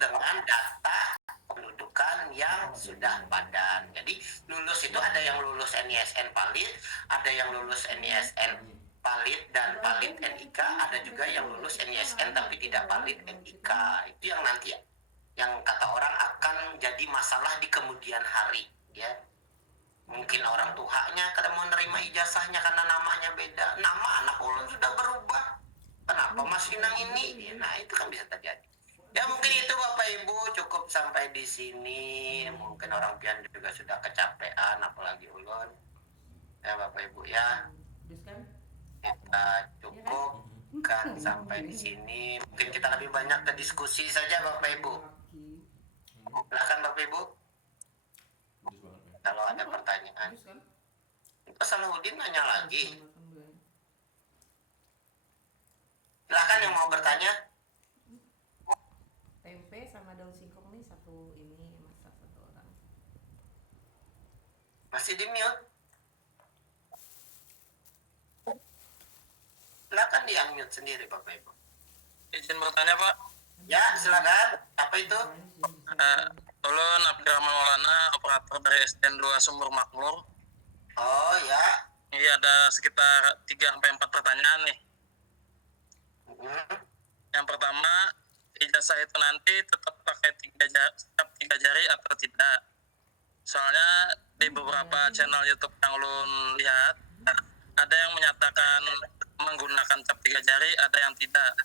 dengan data kependudukan yang sudah padan. Jadi, lulus itu ada yang lulus NISN valid, ada yang lulus NISN valid dan valid NIK, ada juga yang lulus NISN tapi tidak valid NIK. Itu yang nanti ya, yang kata orang akan jadi masalah di kemudian hari ya. Mungkin orang tuanya kada mau nerima ijazahnya karena namanya beda, nama anak ulun sudah berubah, kenapa masih nang ini. Nah, itu kan bisa terjadi. Ya mungkin itu Bapak Ibu cukup sampai di sini. Mungkin orang pian juga sudah kecapean, apalagi ulun. Ya Bapak Ibu ya, Terus kan? kita cukupkan sampai di sini. Mungkin kita lebih banyak ke diskusi saja Bapak Ibu. Silakan Bapak Ibu. Kalau ada pertanyaan. Terus kan? Pak Salahuddin nanya lagi. Makan bulan. Silakan yang mau bertanya. Tempe sama daun singkong nih satu ini masak satu orang. Masih di mute. Silakan di unmute sendiri Bapak Ibu. Izin bertanya Pak. Ya silakan. Apa itu? Ulun Abdurrahman Maulana, operator dari SDN 2 Sumur Makmur. Oh ya. Ini ada sekitar 3-4 pertanyaan nih. Hmm. Yang pertama, ijazah itu nanti tetap pakai tiga jari atau tidak? Soalnya di beberapa channel YouTube yang ulun lihat, ada yang menyatakan menggunakan cap 3 jari, ada yang tidak.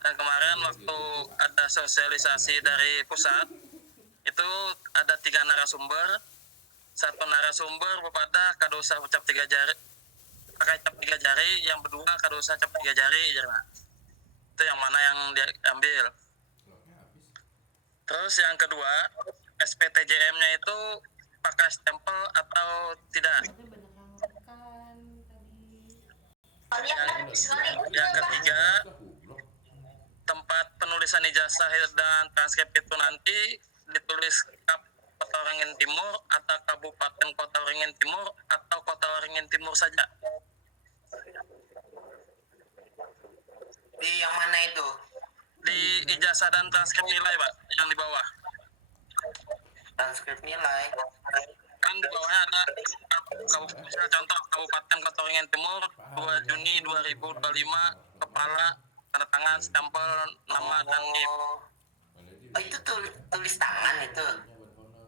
Dan kemarin waktu ada sosialisasi dari pusat, itu ada 3 narasumber. Satu narasumber bepada kadosa cap 3 jari, pakai cap 3 jari, yang berdua kadosa cap 3 jari. Itu yang mana yang diambil. Terus yang kedua, SPTJM-nya itu pakai stempel atau tidak? Tapi banyak yang makan tadi. Yang ketiga, tempat penulisan ijazah dan transkrip itu nanti ditulis Kota Waringin Timur atau Kabupaten Kota Waringin Timur atau Kota Waringin Timur saja. Di yang mana itu? Di ijazah dan transkrip nilai Pak, yang di bawah. Transkrip nilai. Kan di bawahnya ada misalnya contoh Kabupaten Kota Waringin Timur 2 Juni 2025, kepala, tanda tangan, stempel, nama dan NIP. Oh itu tulis tangan itu.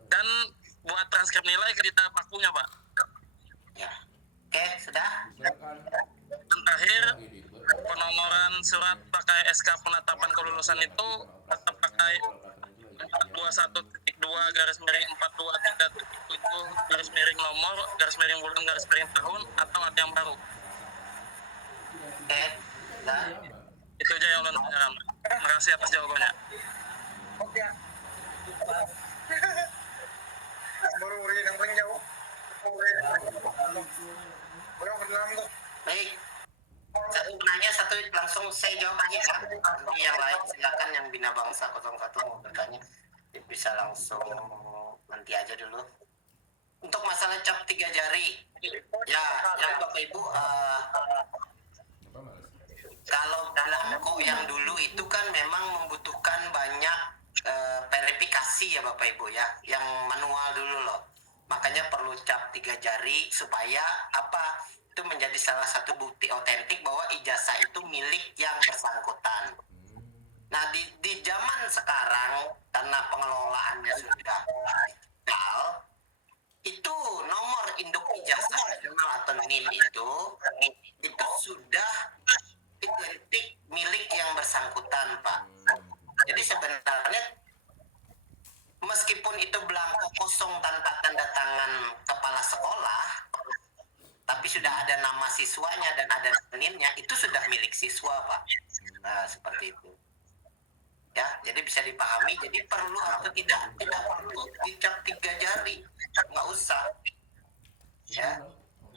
Dan buat transkrip nilai kita pakunya Pak. Ya. Oke, sudah. Dan terakhir, penomoran surat pakai SK penetapan kelulusan itu tetap pakai 421.2 garis miring 423.7 garis miring nomor garis miring bulan garis miring tahun atau ada yang baru. Oke. Sudah. Itu aja yang ulun tanyakan. Terima kasih atas jawabannya. Oke. Baru uri yang paling jauh. Belum kenal kok. Baik. Satu nanya, satu langsung saya jawab aja ya. Nanti yang lain silakan yang Bina Bangsa 01 mau bertanya. Bisa langsung nanti aja dulu. Untuk masalah cap 3 jari. Ya, jadi Bapak Ibu kalau belangko yang dulu itu kan memang membutuhkan banyak verifikasi ya Bapak Ibu ya, yang manual dulu loh. Makanya perlu cap 3 jari supaya apa? Itu menjadi salah satu bukti otentik bahwa ijazah itu milik yang bersangkutan. Nah di zaman sekarang karena pengelolaannya sudah digital, itu nomor induk ijazah nasional atau NIM itu sudah identik milik yang bersangkutan Pak. Jadi sebenarnya meskipun itu belangko kosong tanpa tanda tangan kepala sekolah, tapi sudah ada nama siswanya dan ada NIM-nya, itu sudah milik siswa Pak. Nah seperti itu. Ya, jadi bisa dipahami. Jadi perlu atau tidak perlu dicap 3 jari, nggak usah. Ya,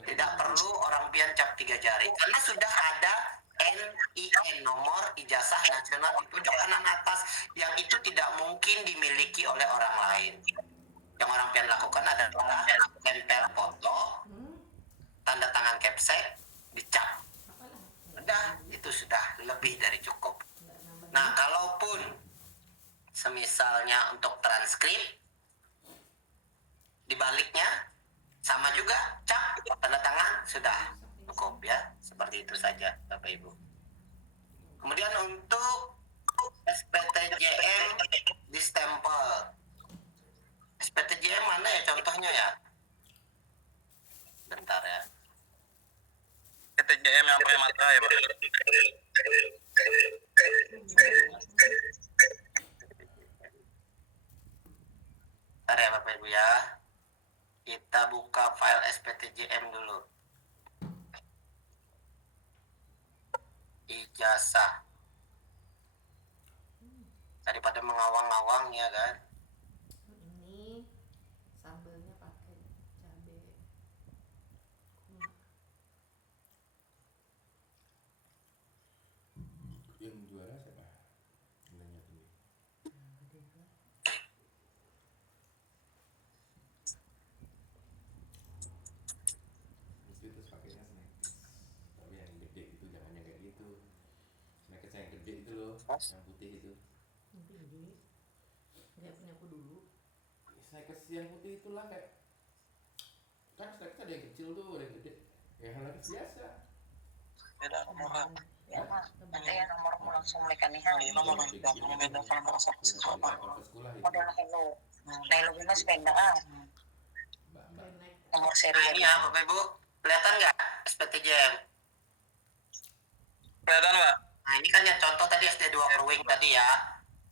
tidak perlu orang pian cap 3 jari karena sudah ada NIN, nomor ijazah nasional di pojok kanan atas, yang itu tidak mungkin dimiliki oleh orang lain. Yang orang pian lakukan adalah tempel foto, tanda tangan capsek, dicap. Udah, itu sudah lebih dari cukup. Nah, kalaupun semisalnya untuk transkrip, dibaliknya sama juga, cap, tanda tangan, sudah cukup ya. Seperti itu saja, Bapak Ibu. Kemudian untuk SPTJM di stempel. SPTJM mana ya contohnya ya? Bentar ya. PTJM yang pakai matra ya Pak. Bentar ya Bapak Ibu ya. Kita buka file SPTJM dulu. Ijazah. Daripada mengawang-awang ya kan. Ini sambelnya pakai cabe. Yang juara siapa? Nanya tinggi. Mesti terus pakainya snackers. Tapi yang gede itu jangan yang kayak gitu. Snackers yang gede itu loh, yang putih itu. Ini kayak punya aku dulu. Snackers yang putih itulah kayak kan snackers ada yang kecil tuh, ada yang gede. Yang snackers biasa. Beda nomor. Ya, Hah? nanti ya nomormu langsung mereka nih. Nomor Yang tidak kecil beda itu. sama satu Yang sekolah. datang ke sekolah itu. Model hello. Nah, hello ini masih beda ah. Mbak. Nomor seri. Nah ini ya Bapak Ibu, kelihatan nggak SPTJM? Kelihatan Pak? Nah ini kan yang contoh tadi SD2 Perwing tadi ya.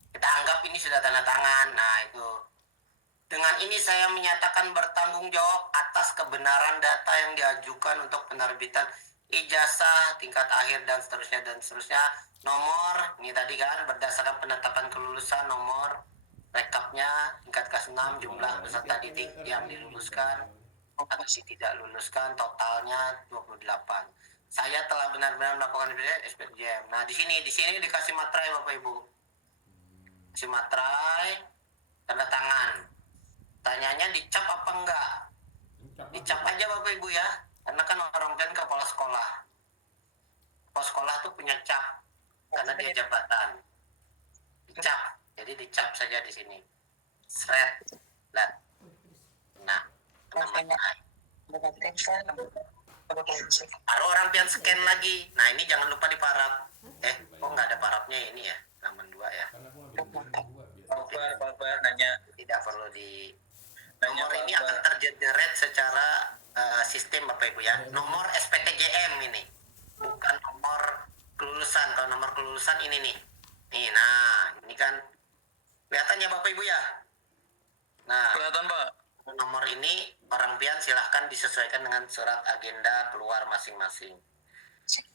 Kita anggap ini sudah tanda tangan. Nah itu. Dengan ini saya menyatakan bertanggung jawab atas kebenaran data yang diajukan untuk penerbitan ijazah tingkat akhir dan seterusnya. Nomor, ini tadi kan berdasarkan penetapan kelulusan nomor rekapnya tingkat kelas 6 jumlah peserta didik yang diluluskan atau tidak luluskan totalnya 28. Saya telah benar-benar melakukan SPTJM. Nah, di sini dikasih materai Bapak Ibu. Kasih materai, tanda tangan. Tanyanya dicap apa enggak? Dicap aja Bapak Ibu ya. Karena kan orang dan kepala sekolah. Kepala sekolah tuh punya cap karena dia jabatan. Dicap. Jadi dicap saja di sini. Seret. Lihat. Nah, kena materai. Baru orang pian scan lagi. Nah ini jangan lupa diparap. Kok nggak ada parapnya ini ya? Halaman 2 ya. Karena aku ngambil biar. Pak nanya. Tidak perlu di. Nomor ini akan tergenerate secara sistem Bapak Ibu ya. Nomor SPTJM ini. Bukan nomor kelulusan. Kalau nomor kelulusan ini nih. Nih, nah ini kan kelihatannya Bapak Ibu ya. Nah, Kelihatan Pak? nomor ini orang pian silahkan disesuaikan dengan surat agenda keluar masing-masing.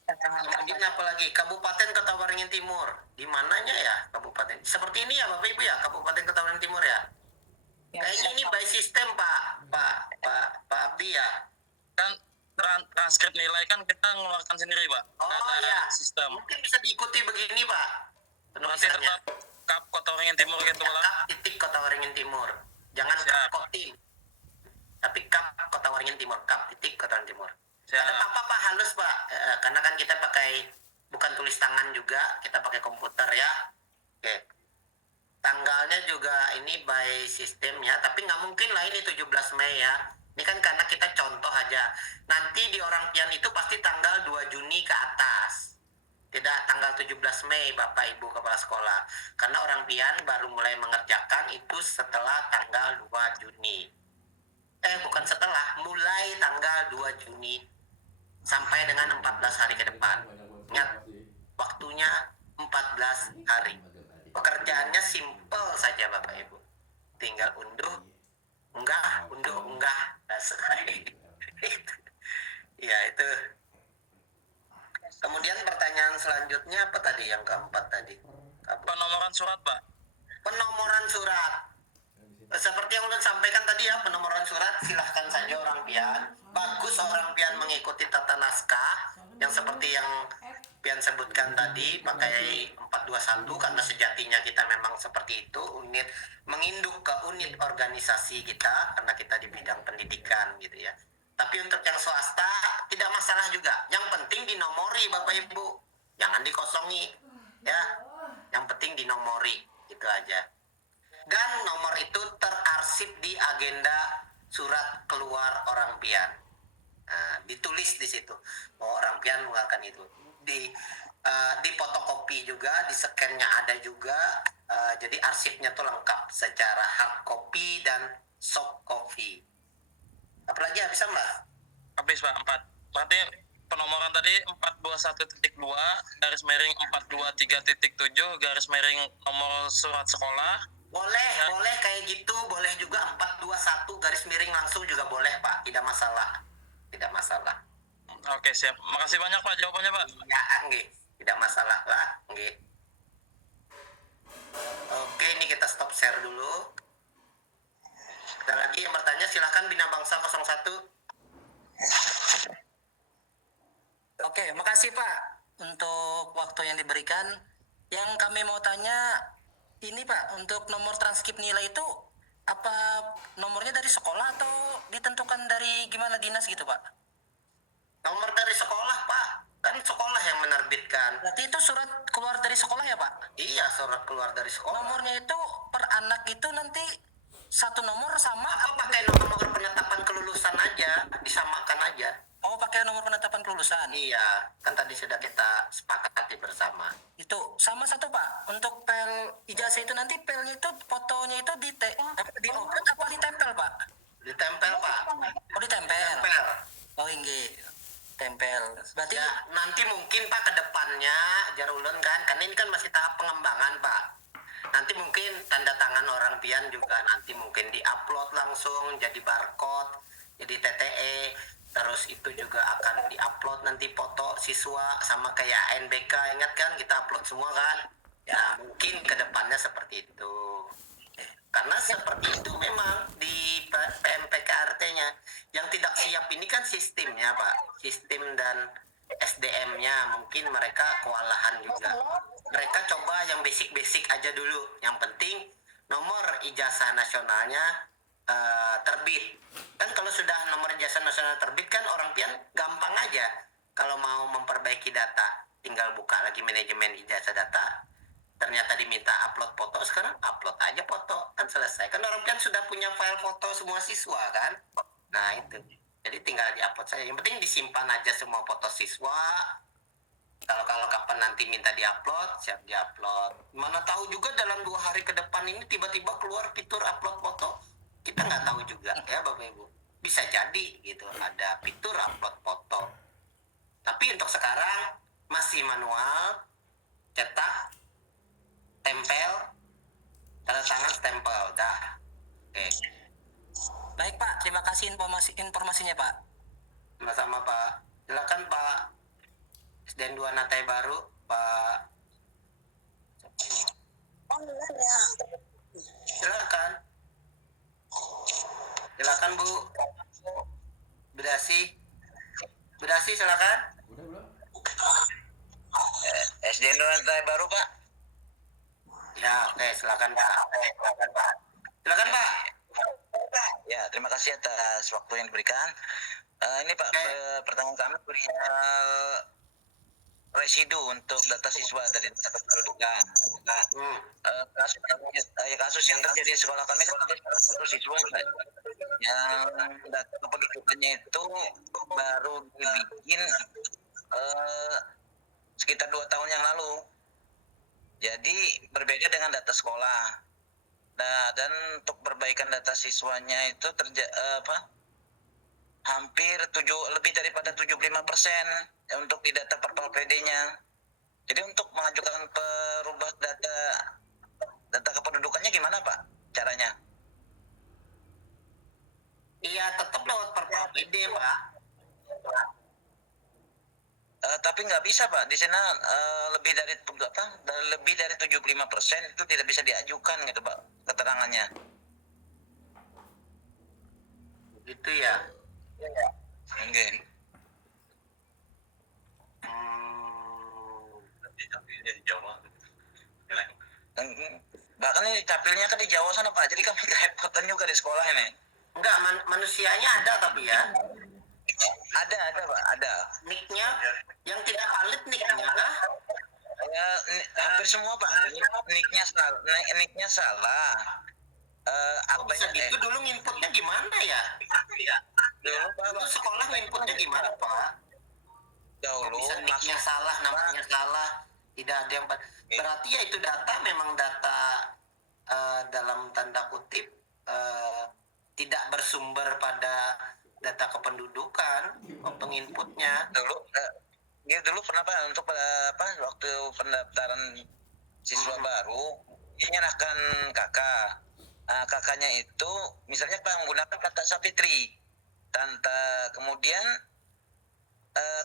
Kemudian apa lagi? Kabupaten Kota Waringin Timur. Di mananya ya kabupaten? Seperti ini ya Bapak Ibu ya, Kabupaten Kota Waringin Timur ya. Kayaknya ini by system Pak Abdi ya. Kan transkrip nilai kan kita mengeluarkan sendiri Pak. Oh Ada ya. sistem. Mungkin bisa diikuti begini Pak. Nanti Penulisannya. tetap Kap Kota Waringin Timur gitu Pak. Kap titik Kota Waringin Timur. Jangan Siap. Kap Kotim. Tapi Kap Kota Waringin Timur. Kap titik Kota Waringin Timur. Siap. Ada apa Pak halus Pak? Karena kan kita pakai bukan tulis tangan juga, kita pakai komputer ya. Oke. Tanggalnya juga ini by sistem ya, tapi nggak mungkin lah ini 17 Mei ya. Ini kan karena kita contoh aja. Nanti di orang pian itu pasti tanggal 2 Juni ke atas. Tidak tanggal 17 Mei Bapak Ibu Kepala Sekolah. Karena orang pian baru mulai mengerjakan itu setelah tanggal 2 Juni. Bukan setelah, mulai tanggal 2 Juni sampai dengan 14 hari ke depan. Ingat, waktunya 14 hari. Pekerjaannya simple saja Bapak Ibu. Tinggal unduh, unggah. Selesai. Ya itu. Kemudian pertanyaan selanjutnya apa tadi? Yang keempat tadi. Penomoran surat Pak. Penomoran surat. Seperti yang ulun sampaikan tadi ya, penomoran surat silahkan saja orang pian. Bagus orang pian mengikuti tata naskah yang seperti yang pian sebutkan tadi, pakai 421 karena sejatinya kita memang seperti itu, unit menginduk ke unit organisasi kita karena kita di bidang pendidikan gitu ya. Tapi untuk yang swasta tidak masalah juga. Yang penting dinomori Bapak Ibu. Jangan dikosongi ya. Yang penting dinomori, itu aja. Dan nomor itu terarsip di agenda surat keluar orang pian. Nah, ditulis di situ bahwa orang pian mengeluarkan itu. Di fotokopi juga, di scan-nya ada juga. Jadi arsipnya tuh lengkap secara hard copy dan soft copy. Apalagi bisa Mbak? Habis Pak 4. Berarti penomoran tadi 421.2 garis miring 423.7 garis miring nomor surat sekolah Boleh kayak gitu, boleh juga 421 garis miring langsung juga boleh Pak, tidak masalah. Oke, siap. Makasih banyak Pak jawabannya Pak. Ya, nggih, tidak masalah Pak, nggih. Oke, ini kita stop share dulu. Ada lagi yang bertanya, silakan Bina Bangsa 01. Oke, makasih Pak untuk waktu yang diberikan. Yang kami mau tanya ini Pak, untuk nomor transkrip nilai itu apa nomornya dari sekolah atau ditentukan dari gimana dinas gitu Pak? Nomor dari sekolah Pak, kan sekolah yang menerbitkan. Berarti itu surat keluar dari sekolah ya Pak? Iya, surat keluar dari sekolah. Nomornya itu per anak itu nanti satu nomor sama Apa pakai nomor penetapan kelulusan aja, disamakan aja. Oh, pakai nomor penetapan kelulusan. Iya, kan tadi sudah kita sepakati bersama. Itu sama satu Pak. Untuk pel ijazah itu nanti pelnya itu fotonya itu di upload apa ditempel Pak? Ditempel Pak. Oh, ditempel. Tempel. Oh, inggih. Tempel. Berarti Ya, nanti mungkin Pak ke depannya Jarulun kan, karena ini kan masih tahap pengembangan Pak. Nanti mungkin tanda tangan orang pian juga nanti mungkin diupload langsung jadi barcode, jadi TTE. Terus itu juga akan diupload nanti foto siswa sama kayak ANBK, ingat kan kita upload semua kan? Ya mungkin ke depannya seperti itu. Karena seperti itu memang di PMPKRT-nya. Yang tidak siap ini kan sistemnya Pak, sistem dan SDM-nya mungkin mereka kewalahan juga. Mereka coba yang basic-basic aja dulu. Yang penting nomor ijazah nasionalnya terbit. Kan kalau sudah nomor ijazah nasional terbit kan orang pian gampang aja. Kalau mau memperbaiki data, tinggal buka lagi manajemen ijazah data. Ternyata diminta upload foto, sekarang upload aja foto, kan selesai. Kan orang pian sudah punya file foto semua siswa kan. Nah itu. Jadi tinggal diupload saja. Yang penting disimpan aja semua foto siswa. Kalau kapan nanti minta diupload, siap diupload. Mana tahu juga dalam 2 hari ke depan ini tiba-tiba keluar fitur upload foto. Kita nggak tahu juga ya Bapak Ibu. Bisa jadi gitu ada fitur upload foto. Tapi untuk sekarang masih manual, cetak, tempel, tanda tangan, stempel, dah. Oke. baik Pak, terima kasih informasinya Pak. Sama-sama Pak. Silakan Pak. SDN 2 Natai Baru, Pak. Silakan. Silakan Bu. Bedasi. Bedasi silakan. Udah. SDN Lantai Baru Pak. Ya, oke, silakan Pak. Silakan Pak. Ya, terima kasih atas waktu yang diberikan. Ini Pak, pertanyaan kami perihal residu untuk data siswa dari data kependudukan. Kasus yang terjadi di sekolah kami kan ada salah satu siswa Pak, yang data kependudukannya itu baru dibikin sekitar 2 tahun yang lalu. Jadi berbeda dengan data sekolah. Nah, dan untuk perbaikan data siswanya itu hampir lebih daripada 75% untuk di data Perpol PD-nya. Jadi untuk mengajukan perubah data kependudukannya gimana Pak caranya? Iya, tetap lewat Perpol PD Pak. Tapi nggak bisa Pak, di sana lebih dari 75% itu tidak bisa diajukan gitu Pak keterangannya. Gitu ya. Oke. Bahkan ini capilnya kan di Jawa sana Pak, jadi kami kerepotan juga di sekolah ini. Enggak, manusianya ada tapi ya. Ada Pak, ada. Nicknya yang tidak valid nicknya kah? Hampir semua Pak, nicknya salah. Bisa gitu dulu nginputnya gimana ya? Dulu sekolah nginputnya gimana Pak? Dahulu Bisa nicknya salah, namanya salah, tidak ada yang berarti ya itu data memang data dalam tanda kutip tidak bersumber pada data kependudukan penginputnya. Dulu pernah Pak untuk waktu pendaftaran siswa baru menyerahkan kakak. Nah, kakaknya itu misalnya Pak menggunakan kata Sapitri. Kemudian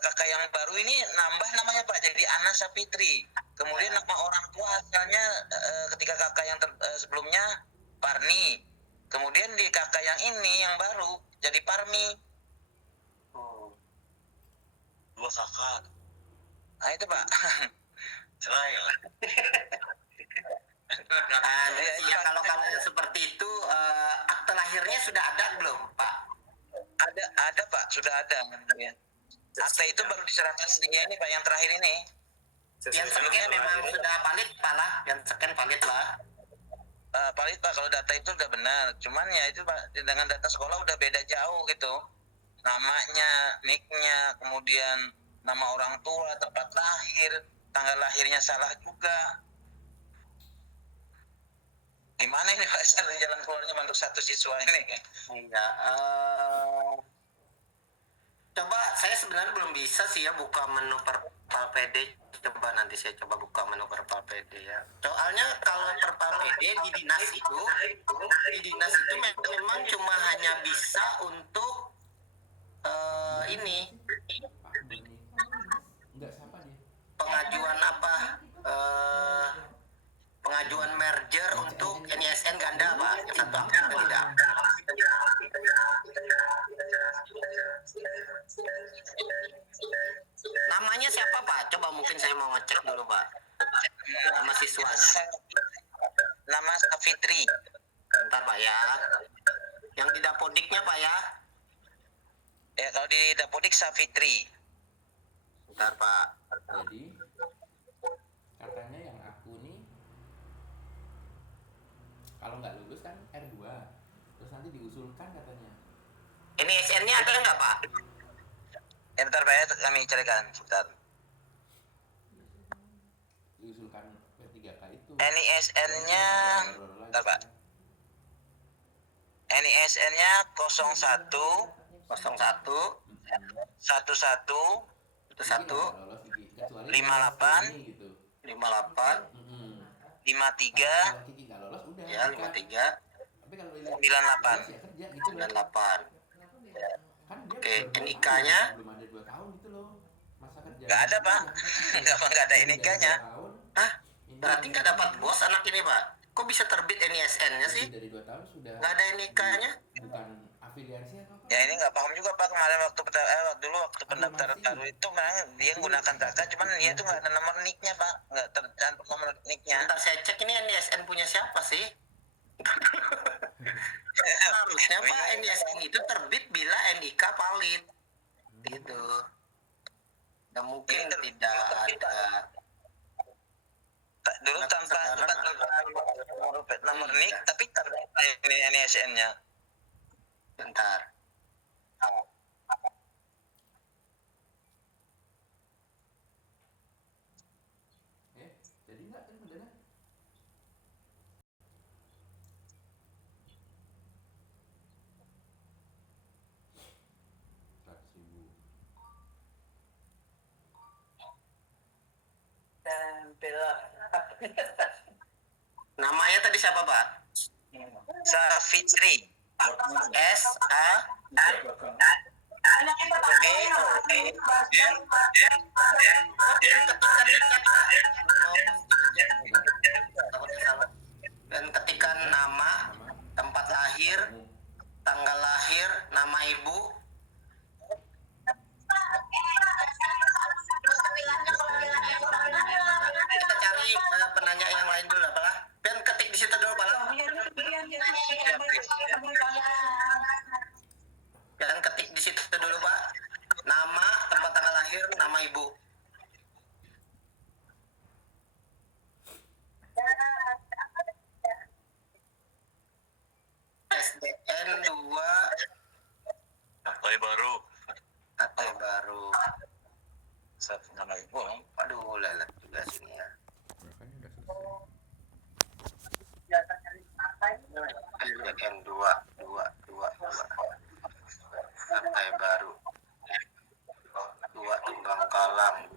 kakak yang baru ini nambah namanya Pak jadi Ana Sapitri. Kemudian nama orang tua asalnya ketika kakak yang sebelumnya Parni. Kemudian di kakak yang ini yang baru jadi Parmi. Dua kakak. Nah itu Pak. Cerai lah. Ya kalau seperti itu akte lahirnya sudah ada belum Pak? Ada Pak, sudah ada. Ya. Akte itu baru diserahkan dia ini Pak yang terakhir ini. Yang scan memang sudah valid Pak lah, yang scan valid lah. Valid Pak kalau data itu udah benar. Cuman ya itu Pak dengan data sekolah udah beda jauh gitu. Namanya, nicknya, kemudian nama orang tua, tempat lahir, tanggal lahirnya salah juga. Gimana ini Pak jalan keluarnya untuk satu siswa ini? Enggak. Coba saya sebenarnya belum bisa sih ya buka menu Perpal PD. Coba nanti saya coba buka menu Perpal PD ya. Soalnya kalau Perpal PD di dinas itu memang cuma hanya bisa untuk ini pengajuan pengajuan merger untuk NISN ganda Pak. Yang satu aktif tidak. Namanya siapa Pak? Coba mungkin saya mau ngecek dulu Pak. Nama siswanya. Nama Safitri. Bentar Pak ya. Yang di Dapodiknya Pak ya. Ya kalau di Dapodik Safitri. Bentar Pak. Jadi katanya yang aku nih kalau nggak lulus kan R2 terus nanti diusulkan katanya. NISN-nya ada nggak Pak? Ya bentar Pak ya kami carikan sebentar. Diusulkan P3K itu. NISN-nya bentar Pak. NISN-nya 01 01 11 satu 58 58 53 58 ya 53 98 98. Oke, NIK-nya nggak ada Pak. Nggak ada NIK-nya. Hah? Berarti nggak dapat bos anak ini Pak? Kok bisa terbit NISN-nya sih? Dari 2 tahun sudah. Nggak ada NIK-nya? Bukan afiliasi atau apa? Ya ini nggak paham juga Pak kemarin waktu pendaftaran baru itu memang dia menggunakan kakak, cuman dia itu nggak ada nomor nicknya Pak, nggak tercantum nomor nicknya. Bentar saya cek ini NISN punya siapa sih? Harusnya Pak NISN itu terbit bila NIK valid gitu. Dan mungkin tidak ada. Dulu tanpa nomor nick tapi terbit ini NISN-nya. Bentar. Jadi nggak kan beneran? Namanya tadi siapa Pak? Safitri. S A dan ketikkan nama, tempat lahir, tanggal lahir, nama ibu. Kita cari penanya yang lain dulu Pak. Dan ketik di situ dulu Pak. Dan ketik di situ dulu Pak. Nama, tempat tanggal lahir, nama ibu. SDN 2 Akte baru. Akte baru. Nama ibu. Aduh, lelet juga sini ya. SDN 2 Akte baru. 2 Tunggang Kalang.